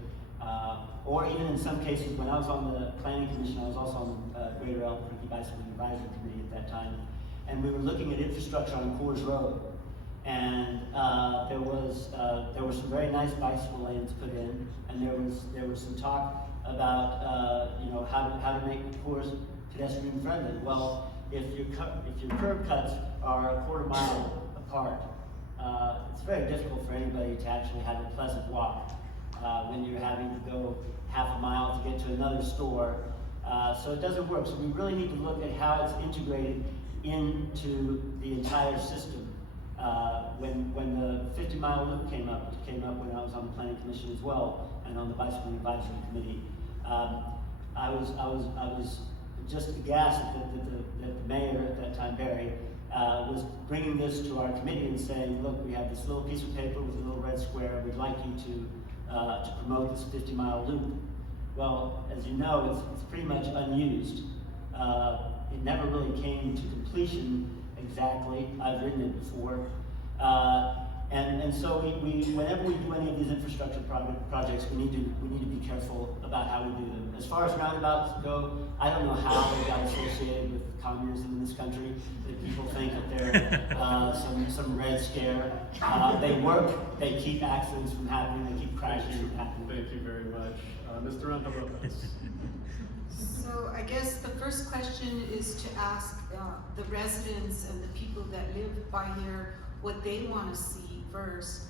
or even in some cases, when I was on the Planning Commission, I was also on the Greater Albuquerque Bicycle Advisory Committee at that time, and we were looking at infrastructure on Coors Road. And there were some very nice bicycle lanes put in, and there was some talk about how to make tours pedestrian friendly. Well, if your curb cuts are a quarter mile apart, it's very difficult for anybody to actually have a pleasant walk when you're having to go half a mile to get to another store. So it doesn't work. So we really need to look at how it's integrated into the entire system. When the 50-mile loop came up when I was on the planning commission as well, and on the bicycle advisory committee. I was just aghast that the mayor at that time, Barry, was bringing this to our committee and saying, look, we have this little piece of paper with a little red square. We'd like you to promote this 50-mile loop. Well, as you know, it's pretty much unused. It never really came to completion exactly. I've ridden it before. And so whenever we do any of these infrastructure projects, we need to be careful about how we do them. As far as roundabouts go, I don't know how they got associated with communism in this country. That people think that they're some red scare. They work. They keep accidents from happening. They keep crashes from happening. Thank you very much, Mr. Naranjo. So I guess the first question is to ask the residents and the people that live by here what they want to see first.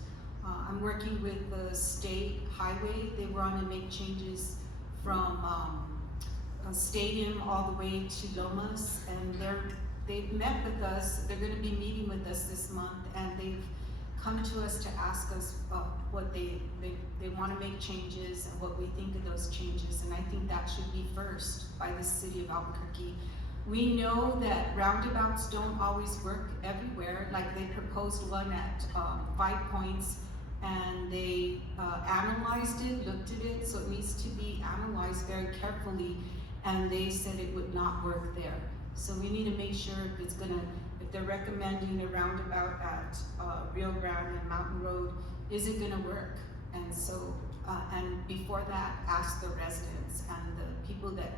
I'm working with the state highway. They want to make changes from a stadium all the way to Lomas, and they've met with us. They're going to be meeting with us this month, and they've come to us to ask us what they want to make changes and what we think of those changes. And I think that should be first by the city of Albuquerque. We know that roundabouts don't always work everywhere. Like they proposed one at 5 Points, and they analyzed it, looked at it, so it needs to be analyzed very carefully, and they said it would not work there. So we need to make sure if they're recommending a roundabout at Rio Grande and Mountain Road, is it gonna work? And so, and before that, ask the residents and the people that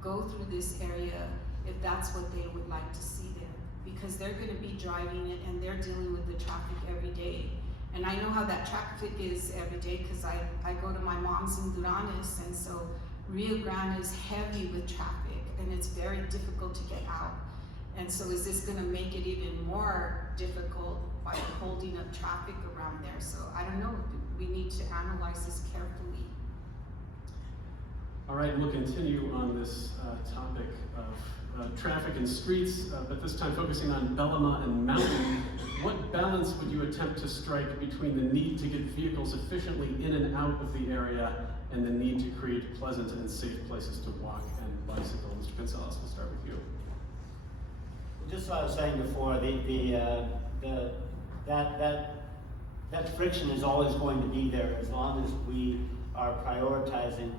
go through this area if that's what they would like to see there, because they're gonna be driving it and they're dealing with the traffic every day. And I know how that traffic is every day because I go to my mom's in Duranes, and so Rio Grande is heavy with traffic and it's very difficult to get out. And so is this gonna make it even more difficult by holding up traffic around there? So I don't know, we need to analyze this carefully. All right, we'll continue on this topic of traffic and streets, but this time focusing on Bellama and Mountain. What balance would you attempt to strike between the need to get vehicles efficiently in and out of the area and the need to create pleasant and safe places to walk and bicycle? Mr. Gonzalez, we'll start with you. Just like I was saying before, that friction is always going to be there as long as we are prioritizing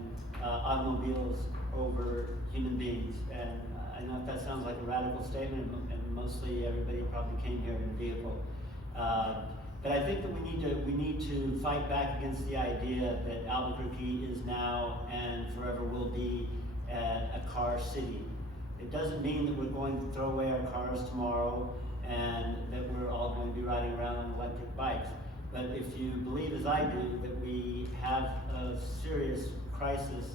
automobiles over human beings. And I know that sounds like a radical statement, and mostly everybody probably came here in a vehicle. But I think that we need to fight back against the idea that Albuquerque is now and forever will be a car city. It doesn't mean that we're going to throw away our cars tomorrow and that we're all going to be riding around on electric bikes. But if you believe, as I do, that we have a serious crisis,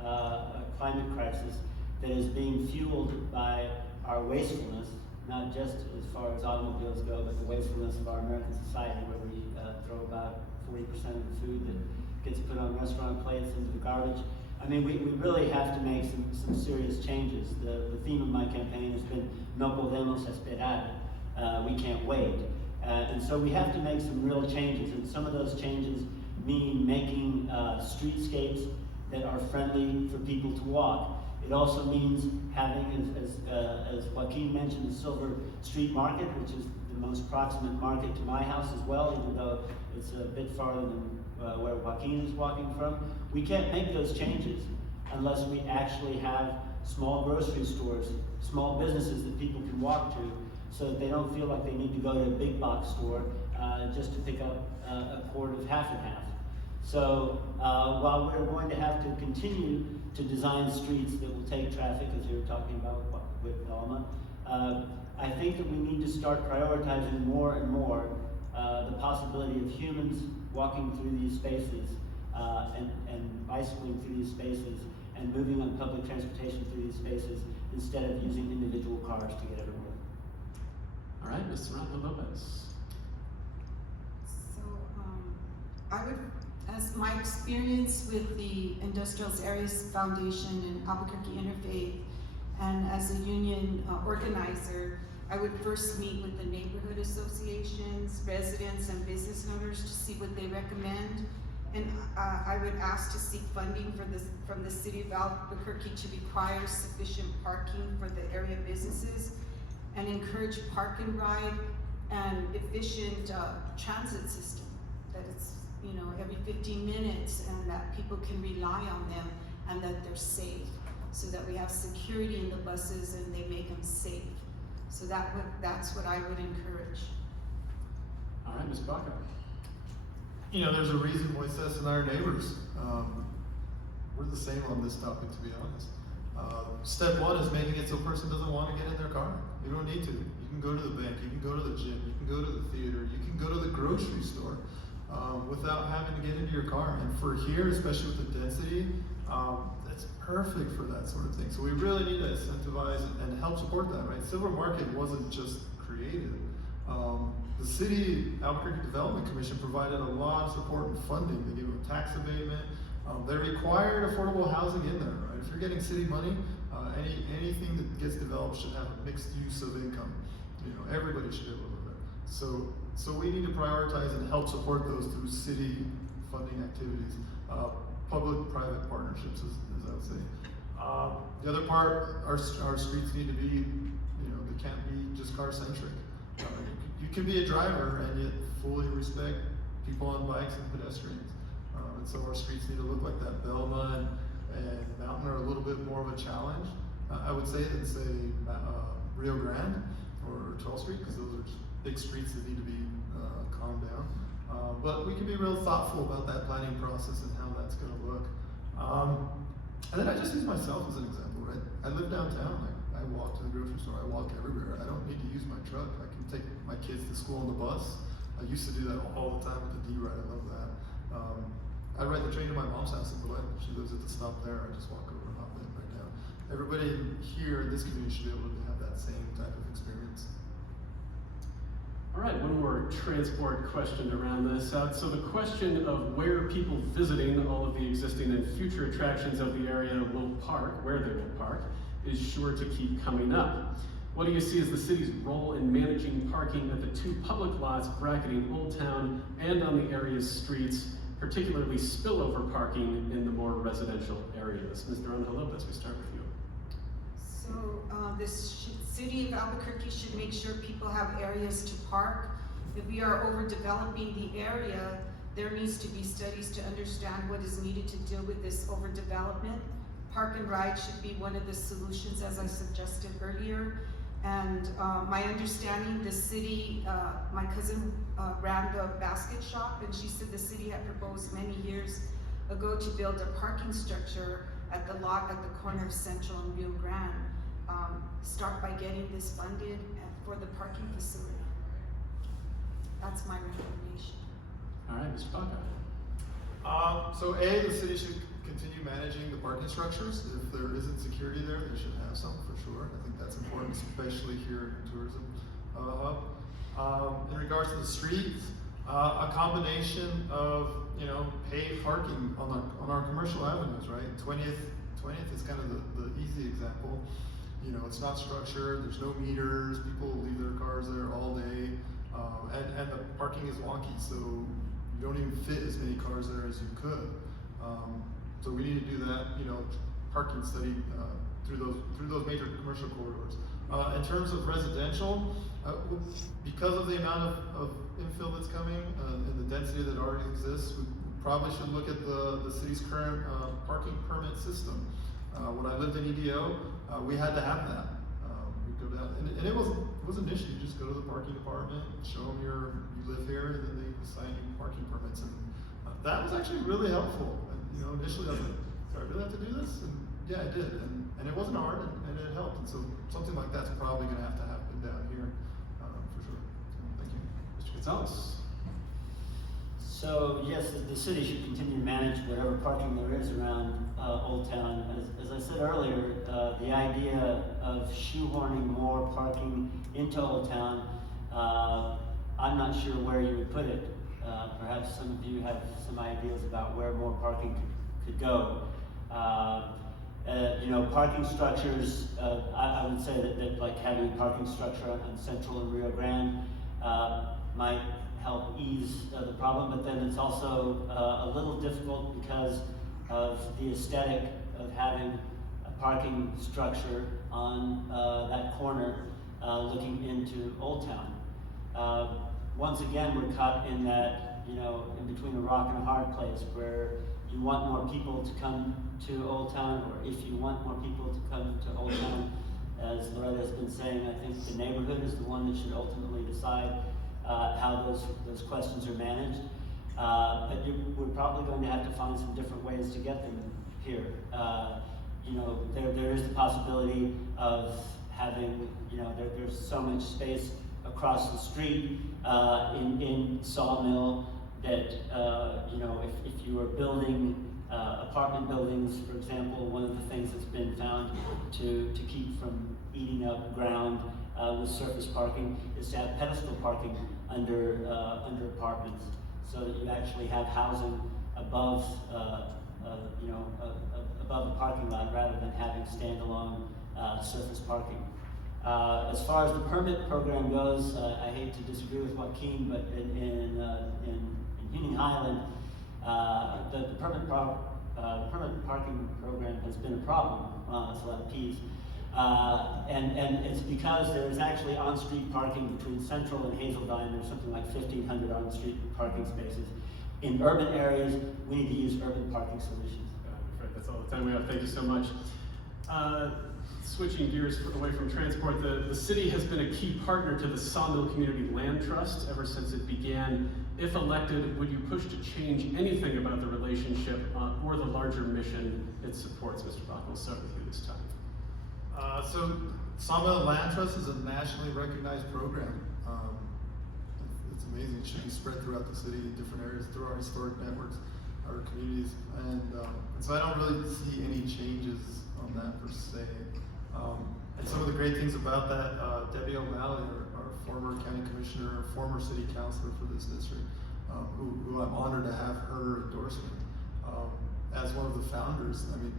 a climate crisis, that is being fueled by our wastefulness, not just as far as automobiles go, but the wastefulness of our American society, where we throw about 40% of the food that gets put on restaurant plates into the garbage. I mean, we really have to make some serious changes. The theme of my campaign has been "No podemos esperar." We can't wait. And so we have to make some real changes, and some of those changes mean making streetscapes that are friendly for people to walk. It also means having, as Joaquin mentioned, the Silver Street Market, which is the most proximate market to my house as well, even though it's a bit farther than where Joaquin is walking from. We can't make those changes unless we actually have small grocery stores, small businesses that people can walk to, so that they don't feel like they need to go to a big box store just to pick up a quart of half and half. So while we're going to have to continue to design streets that will take traffic, as you were talking about with Alma, I think that we need to start prioritizing more and more the possibility of humans walking through these spaces and bicycling through these spaces and moving on public transportation through these spaces instead of using individual cars to get everywhere. All right, Ms. Naranjo Lopez. So, I would, as my experience with the Industrial Areas Foundation and Albuquerque Interfaith, and as a union organizer, I would first meet with the neighborhood associations, residents, and business owners to see what they recommend. And I would ask to seek funding for this, from the city of Albuquerque to require sufficient parking for the area businesses and encourage park and ride and efficient transit system. That it's, you know, every 15 minutes and that people can rely on them and that they're safe. So that we have security in the buses and they make them safe. So that's what I would encourage. All right, Ms. Baca. You know, there's a reason Moisés and I are neighbors. We're the same on this topic, to be honest. Step one is making it so a person doesn't want to get in their car. You don't need to. You can go to the bank, you can go to the gym, you can go to the theater, you can go to the grocery store without having to get into your car. And for here, especially with the density, that's perfect for that sort of thing. So we really need to incentivize and help support that, right? Silver Market wasn't just created. The city Albuquerque Development Commission provided a lot of support and funding. They gave them tax abatement. They required affordable housing in there, right? If you're getting city money, anything that gets developed should have a mixed use of income. You know, everybody should be able to live there. So we need to prioritize and help support those through city funding activities, public-private partnerships, as I would say. The other part, our streets need to be, you know, they can't be just car-centric. You can be a driver and yet fully respect people on bikes and pedestrians. And so our streets need to look like that. Belma and Mountain are a little bit more of a challenge, I would say, than say Rio Grande or 12th Street, because those are just big streets that need to be calmed down. But we can be real thoughtful about that planning process and how that's going to look. And then I just use myself as an example, right? I live downtown. I walk to the grocery store. I walk everywhere. I don't need to use my truck. I can take my kids to school on the bus. I used to do that all the time with the D-Ride. I love that. I ride the train to my mom's house in Loretta. She lives at the stop there. I just walk over and hop in right now. Everybody here in this community should be able to have that same type of experience. All right, one more transport question around this. So the question of where people visiting all of the existing and future attractions of the area will park, where they will park, is sure to keep coming up. What do you see as the city's role in managing parking at the two public lots bracketing Old Town and on the area's streets, particularly spillover parking in the more residential areas? Ms. Naranjo Lopez, we start with you. So the city of Albuquerque should make sure people have areas to park. If we are overdeveloping the area, there needs to be studies to understand what is needed to deal with this overdevelopment. Park and ride should be one of the solutions, as I suggested earlier. And my understanding, the city, my cousin ran the basket shop, and she said the city had proposed many years ago to build a parking structure at the lot at the corner of Central and Rio Grande. Start by getting this funded for the parking facility. That's my recommendation. All right, Mr. Baca. So the city should continue managing the parking structures. If there isn't security there, they should have some for sure. I think that's important, especially here in the tourism hub. In regards to the streets, a combination of, you know, paved parking on our commercial avenues, right? 20th is kind of the easy example. You know, it's not structured, there's no meters, people leave their cars there all day, and the parking is wonky, so you don't even fit as many cars there as you could. So we need to do that, you know, parking study through those major commercial corridors. In terms of residential, because of the amount of infill that's coming and the density that already exists, we probably should look at the city's current parking permit system. When I lived in EDo, we had to have that. We'd go down, and it wasn't an issue. You just go to the parking department, show them you live here, and then they assign you parking permits. And that was actually really helpful. And, you know, initially I was like, do I really have to do this? And yeah, I did. And it wasn't hard, and it helped. And so something like that's probably going to happen down here for sure. So, thank you. Mr. González. So yes, the city should continue to manage whatever parking there is around Old Town. As I said earlier, the idea of shoehorning more parking into Old Town, I'm not sure where you would put it. Perhaps some of you have some ideas about where more parking could go. You know, parking structures, I would say that like having a parking structure on Central and Rio Grande might help ease the problem, but then it's also a little difficult because of the aesthetic of having a parking structure on that corner looking into Old Town. Once again, we're caught in that, you know, in between a rock and a hard place where you want more people to come to Old Town, or if you want more people to come to Old Town, as Loretta has been saying, I think the neighborhood is the one that should ultimately decide how those questions are managed. But we're probably going to have to find some different ways to get them here. You know, there is the possibility of having, you know, there's so much space across the street in Sawmill that, you know, if you are building apartment buildings, for example, one of the things that's been found to keep from eating up ground with surface parking is to have pedestal parking under apartments, so that you actually have housing above, you know, above the parking lot rather than having standalone surface parking. As far as the permit program goes, I hate to disagree with Joaquin, but in Huning Highland, the permit parking program has been a problem. It's a lot of P's. And it's because there is actually on-street parking between Central and Hazeltine. There's something like 1,500 on-street parking spaces. In urban areas, we need to use urban parking solutions. I'm afraid that's all the time we have. Thank you so much. Switching gears away from transport, the city has been a key partner to the Sawmill Community Land Trust ever since it began. If elected, would you push to change anything about the relationship or the larger mission it supports? Mr. Baca, we'll start with you this time. So Sawmill Land Trust is a nationally recognized program. It's amazing. It should be spread throughout the city in different areas through our historic networks, our communities, and so I don't really see any changes on that per se. And some of the great things about that, Debbie O'Malley, our former county commissioner, former city councilor for this district, who I'm honored to have her endorsement as one of the founders. I mean,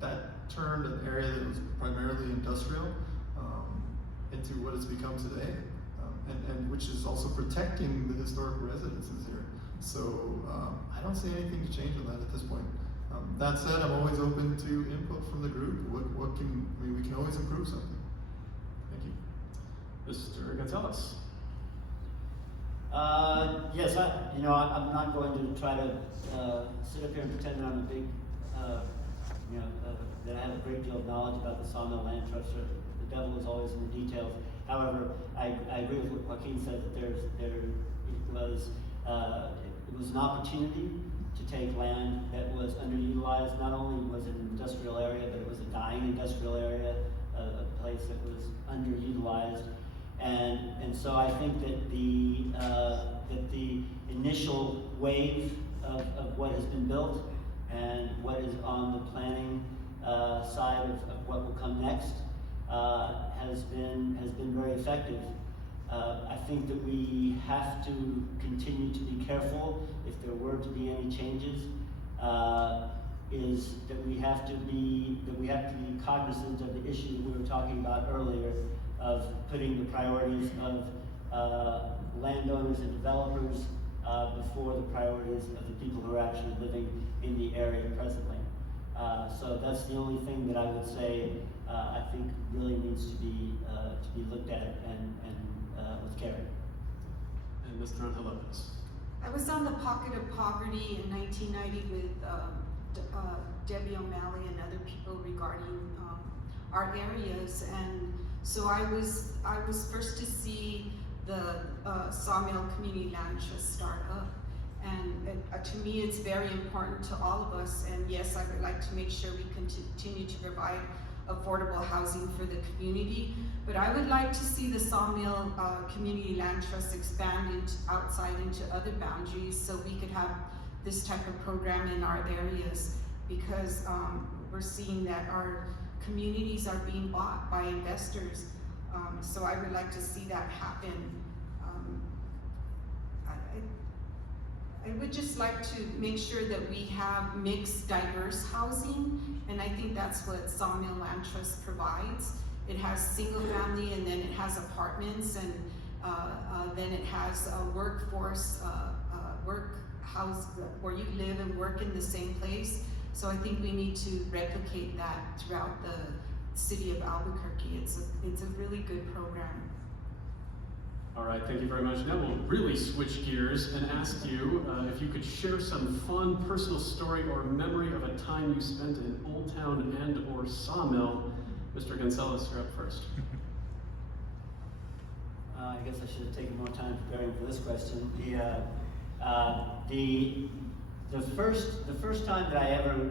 that turned an area that was primarily industrial into what it's become today, and which is also protecting the historic residences here. So I don't see anything to change on that at this point. That said, I'm always open to input from the group. We can always improve something. Thank you. Mr. González. Yes, I'm not going to try to sit up here and pretend that I'm a big, that I have a great deal of knowledge about the Sawmill Land Trust. The devil is always in the details. However, I agree with what Joaquin said, that it was an opportunity to take land that was underutilized. Not only was it an industrial area, but it was a dying industrial area, a place that was underutilized. And so I think that the initial wave of what has been built and what is on the planning side of what will come next has been very effective. I think that we have to continue to be careful if there were to be any changes. Is that we have to be cognizant of the issue we were talking about earlier of putting the priorities of landowners and developers before the priorities of the people who are actually living in the area presently. So that's the only thing that I would say I think really needs to be looked at and with care. And Ms. Naranjo Lopez. I was on the Pocket of Poverty in 1990 with Debbie O'Malley and other people regarding our areas, and so I was first to see the Sawmill Community Land Trust start up, and to me it's very important to all of us. And yes, I would like to make sure we continue to provide affordable housing for the community. But I would like to see the Sawmill Community Land Trust expand outside into other boundaries so we could have this type of program in our areas, because we're seeing that our communities are being bought by investors. So I would like to see that happen. I would just like to make sure that we have mixed, diverse housing, and I think that's what Sawmill Land Trust provides. It has single family, and then it has apartments, and then it has a workforce, work house where you live and work in the same place. So I think we need to replicate that throughout the city of Albuquerque. It's a really good program. All right, thank you very much. Now we'll really switch gears and ask you if you could share some fun personal story or memory of a time you spent in Old Town and or Sawmill. Mr. González, you're up first. I guess I should have taken more time preparing for this question. The first time that I ever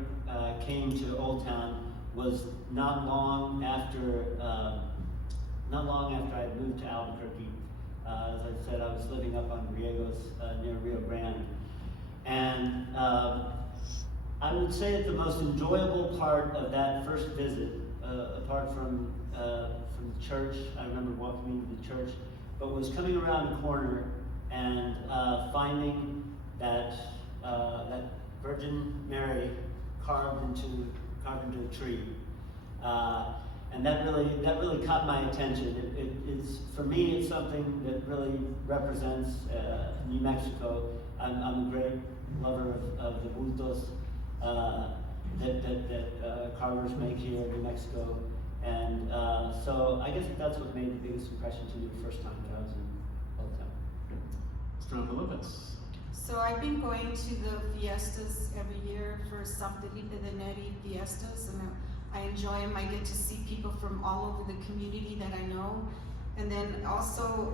came to Old Town was not long after I moved to Albuquerque. As I said, I was living up on Riegos near Rio Grande, and I would say that the most enjoyable part of that first visit, apart from the church, I remember walking into the church, but was coming around the corner and finding that Virgin Mary carved into a tree. And that really caught my attention. It's, for me, it's something that really represents New Mexico. I'm a great lover of the bultos that carvers make here in New Mexico. And so I guess that's what made the biggest impression to me the first time that I was in Old Town. Mr. Lopez. So I've been going to the fiestas every year for San Felipe de Neri fiestas, and I enjoy them. I get to see people from all over the community that I know. And then also,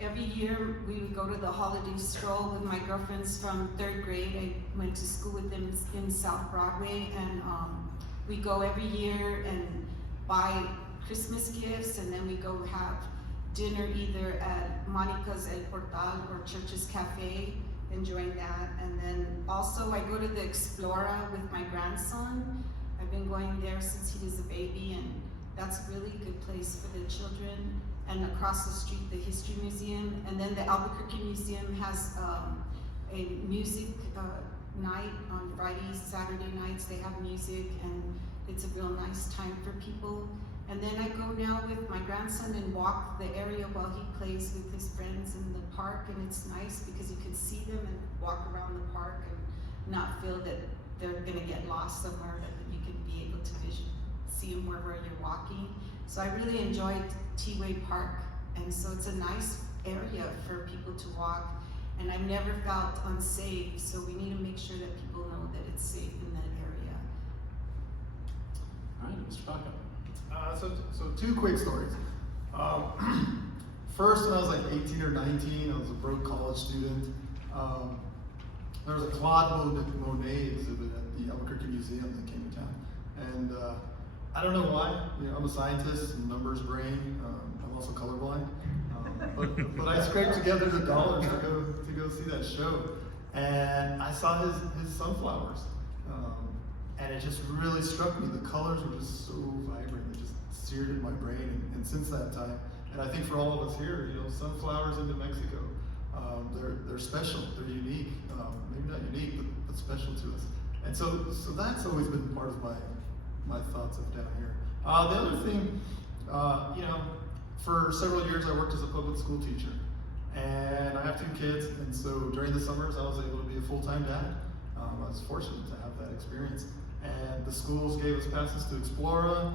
every year we would go to the holiday stroll with my girlfriends from 3rd grade. I went to school with them in South Broadway, and we go every year and buy Christmas gifts, and then we go have dinner either at Monica's El Portal or Church's Cafe, enjoying that. And then also I go to the Explora with my grandson. I've been going there since he was a baby, and that's a really good place for the children. And across the street, the History Museum. And then the Albuquerque Museum has a music night on Fridays, Saturday nights. They have music, and it's a real nice time for people. And then I go now with my grandson and walk the area while he plays with his friends in the park, and it's nice because you can see them and walk around the park and not feel that they're gonna get lost somewhere, that you can be able to see them wherever you're walking. So I really enjoyed T-Way Park, and so it's a nice area for people to walk, and I've never felt unsafe, so we need to make sure that people know that it's safe in that area. All right, Mr. Baca. So 2 quick stories. First, when I was like 18 or 19, I was a broke college student. There was a Claude Monet exhibit at the Albuquerque Museum that came to town. And I don't know why, I'm a scientist, numbers brain, I'm also colorblind. But I scraped together the dollars to go see that show. And I saw his sunflowers. And it just really struck me. The colors were just so vibrant. It just seared in my brain. And since that time, and I think for all of us here, sunflowers in New Mexico, they're special. They're unique. Maybe not unique, but special to us. And so that's always been part of my thoughts of down here. The other thing, for several years I worked as a public school teacher, and I have 2 kids. And so during the summers, I was able to be a full-time dad. I was fortunate to have that experience. And the schools gave us passes to Explora.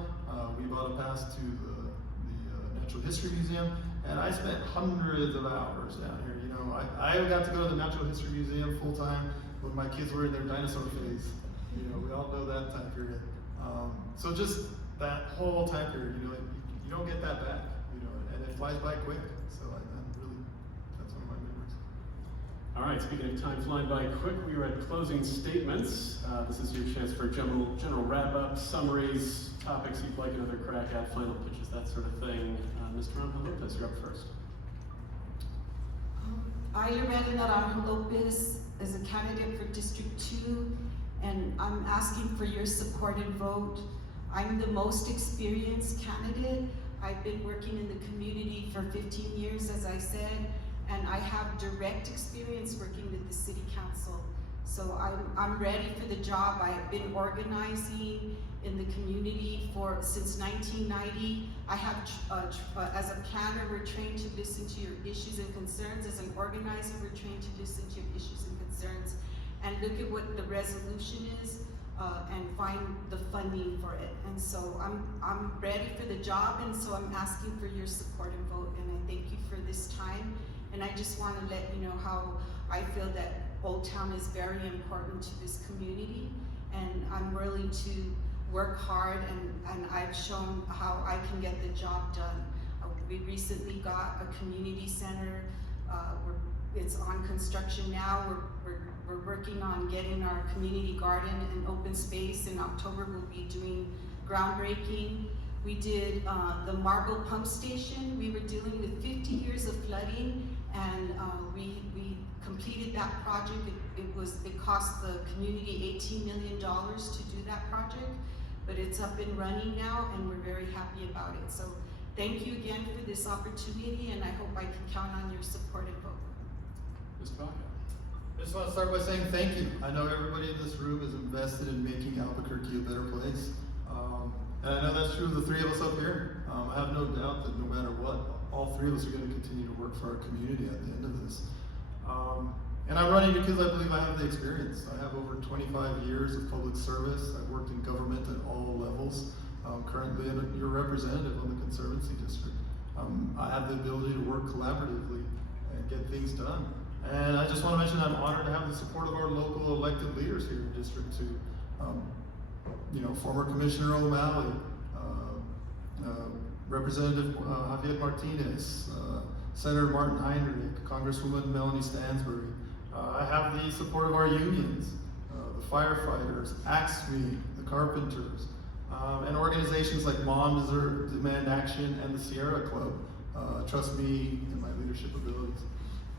We bought a pass to the Natural History Museum, and I spent hundreds of hours down here. I got to go to the Natural History Museum full time when my kids were in their dinosaur phase. We all know that time period. So just that whole time period, you don't get that back, and it flies by quick. So that's one of my memories. All right, speaking of time flying by quick, we are at closing statements. This is your chance for general wrap-up, summaries, topics you'd like another crack at, final pitches, that sort of thing. Mr. Naranjo Lopez, you're up first. I, Loretta Naranjo Lopez, is a candidate for District 2, and I'm asking for your support and vote. I'm the most experienced candidate. I've been working in the community for 15 years, as I said, and I have direct experience working with the City Council. So I'm ready for the job. I've been organizing in the community since 1990. I have, as a planner, we're trained to listen to your issues and concerns. As an organizer, we're trained to listen to your issues and concerns and look at what the resolution is and find the funding for it. And so I'm ready for the job, and so I'm asking for your support and vote, and I thank you for this time. And I just want to let you know how I feel that Old Town is very important to this community, and I'm willing to work hard, and I've shown how I can get the job done. We recently got a community center. It's on construction now. We're working on getting our community garden and open space. In October, we'll be doing groundbreaking. We did the Marble Pump Station. We were dealing with 50 years of flooding, and we completed that project. It cost the community $18 million to do that project, but it's up and running now, and we're very happy about it. So thank you again for this opportunity, and I hope I can count on your support and vote. Mr. Baca. I just want to start by saying thank you. I know everybody in this room is invested in making Albuquerque a better place. And I know that's true of the three of us up here. I have no doubt that no matter what, all three of us are going to continue to work for our community at the end of this. And I'm running because I believe I have the experience. I have over 25 years of public service. I've worked in government at all levels. Currently, you're representative on the Conservancy District. I have the ability to work collaboratively and get things done. And I just want to mention I'm honored to have the support of our local elected leaders here in District 2. Former Commissioner O'Malley, Representative Javier Martinez, Senator Martin Heinrich, Congresswoman Melanie Stansbury. I have the support of our unions, the firefighters, AXME, the carpenters, and organizations like Mom Demand Action and the Sierra Club. Trust me in my leadership abilities.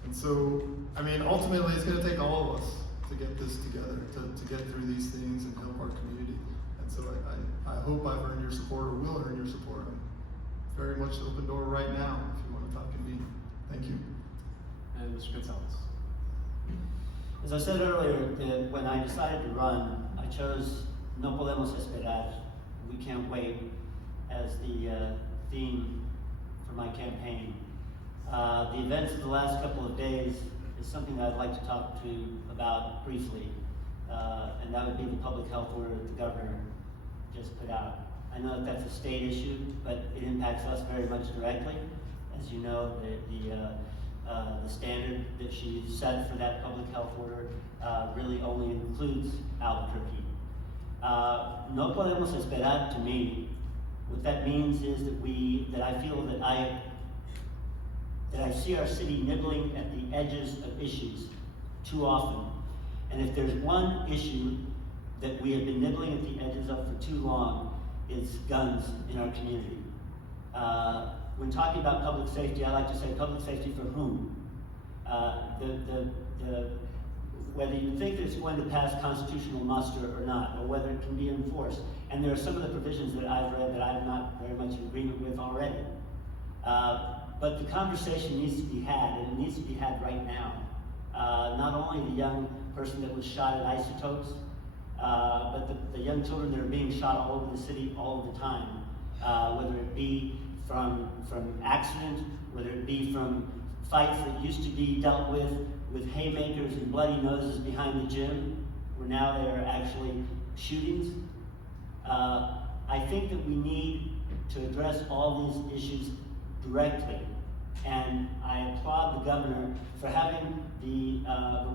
And so, ultimately it's going to take all of us to get this together, to get through these things and help our community. And so I hope I've earned your support, or will earn your support. I'm very much open door right now if you want to talk to me. Thank you. And Mr. González. As I said earlier, when I decided to run, I chose No Podemos Esperar, we can't wait, as the theme for my campaign. The events of the last couple of days is something that I'd like to talk to you about briefly, and that would be the public health order that the governor just put out. I know that that's a state issue, but it impacts us very much directly. As you know, the standard that she set for that public health order really only includes Albuquerque. No podemos esperar, to me, what that means is that I feel that I see our city nibbling at the edges of issues too often. And if there's one issue that we have been nibbling at the edges of for too long, it's guns in our community. When talking about public safety, I like to say public safety for whom? Whether you think that it's going to pass constitutional muster or not, or whether it can be enforced. And there are some of the provisions that I've read that I'm not very much in agreement with already. But the conversation needs to be had, and it needs to be had right now. Not only the young person that was shot at Isotopes, but the young children that are being shot all over the city all of the time, whether it be from accident, whether it be from fights that used to be dealt with haymakers and bloody noses behind the gym, where now they are actually shootings. I think that we need to address all these issues directly, and I applaud the governor for having the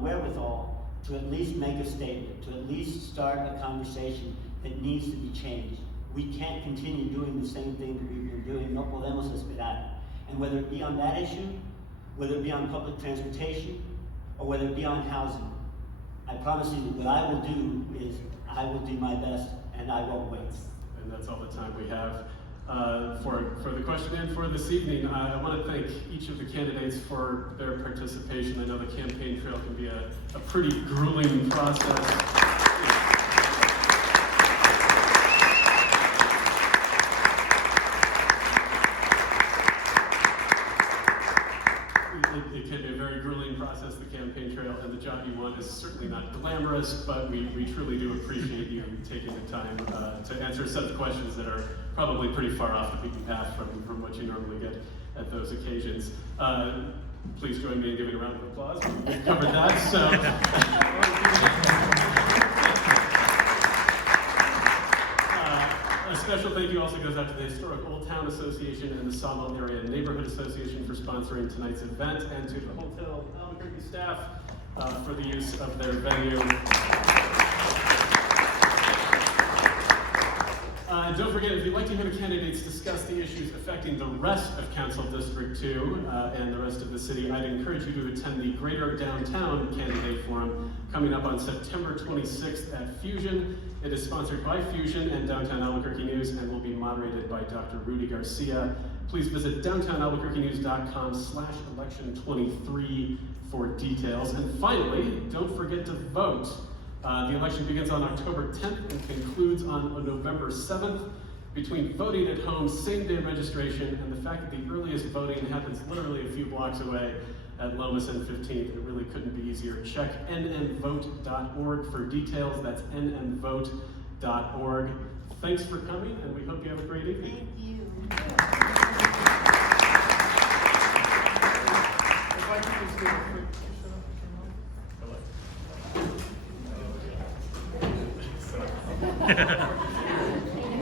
wherewithal to at least make a statement, to at least start a conversation that needs to be changed. We can't continue doing the same thing that we've been doing. No podemos esperar. And whether it be on that issue, whether it be on public transportation, or whether it be on housing. I promise you, what I will do is I will do my best, and I won't wait. And that's all the time we have for the question and for this evening. I want to thank each of the candidates for their participation. I know the campaign trail can be a pretty grueling process. It can be a very grueling process, the campaign trail, and the job you want is certainly not glamorous, but we truly do appreciate you taking the time to answer a set of questions that are probably pretty far off the beaten path from what you normally get at those occasions. Please join me in giving a round of applause. We've covered that, so. A special thank you also goes out to the Historic Old Town Association and the Sawmill Area Neighborhood Association for sponsoring tonight's event, and to the Hotel Albuquerque staff for the use of their venue. And don't forget, if you'd like to hear the candidates discuss the issues affecting the rest of Council District 2 and the rest of the city, I'd encourage you to attend the Greater Downtown Candidate Forum coming up on September 26th at Fusion. It is sponsored by Fusion and Downtown Albuquerque News and will be moderated by Dr. Rudy Garcia. Please visit downtownalbuquerquenews.com/election23 for details. And finally, don't forget to vote. The election begins on October 10th and concludes on November 7th. Between voting at home, same-day registration, and the fact that the earliest voting happens literally a few blocks away at Lomas and 15th, it really couldn't be easier. Check nmvote.org for details. That's nmvote.org. Thanks for coming, and we hope you have a great evening. Thank you. If I could just do a quick show. Hello.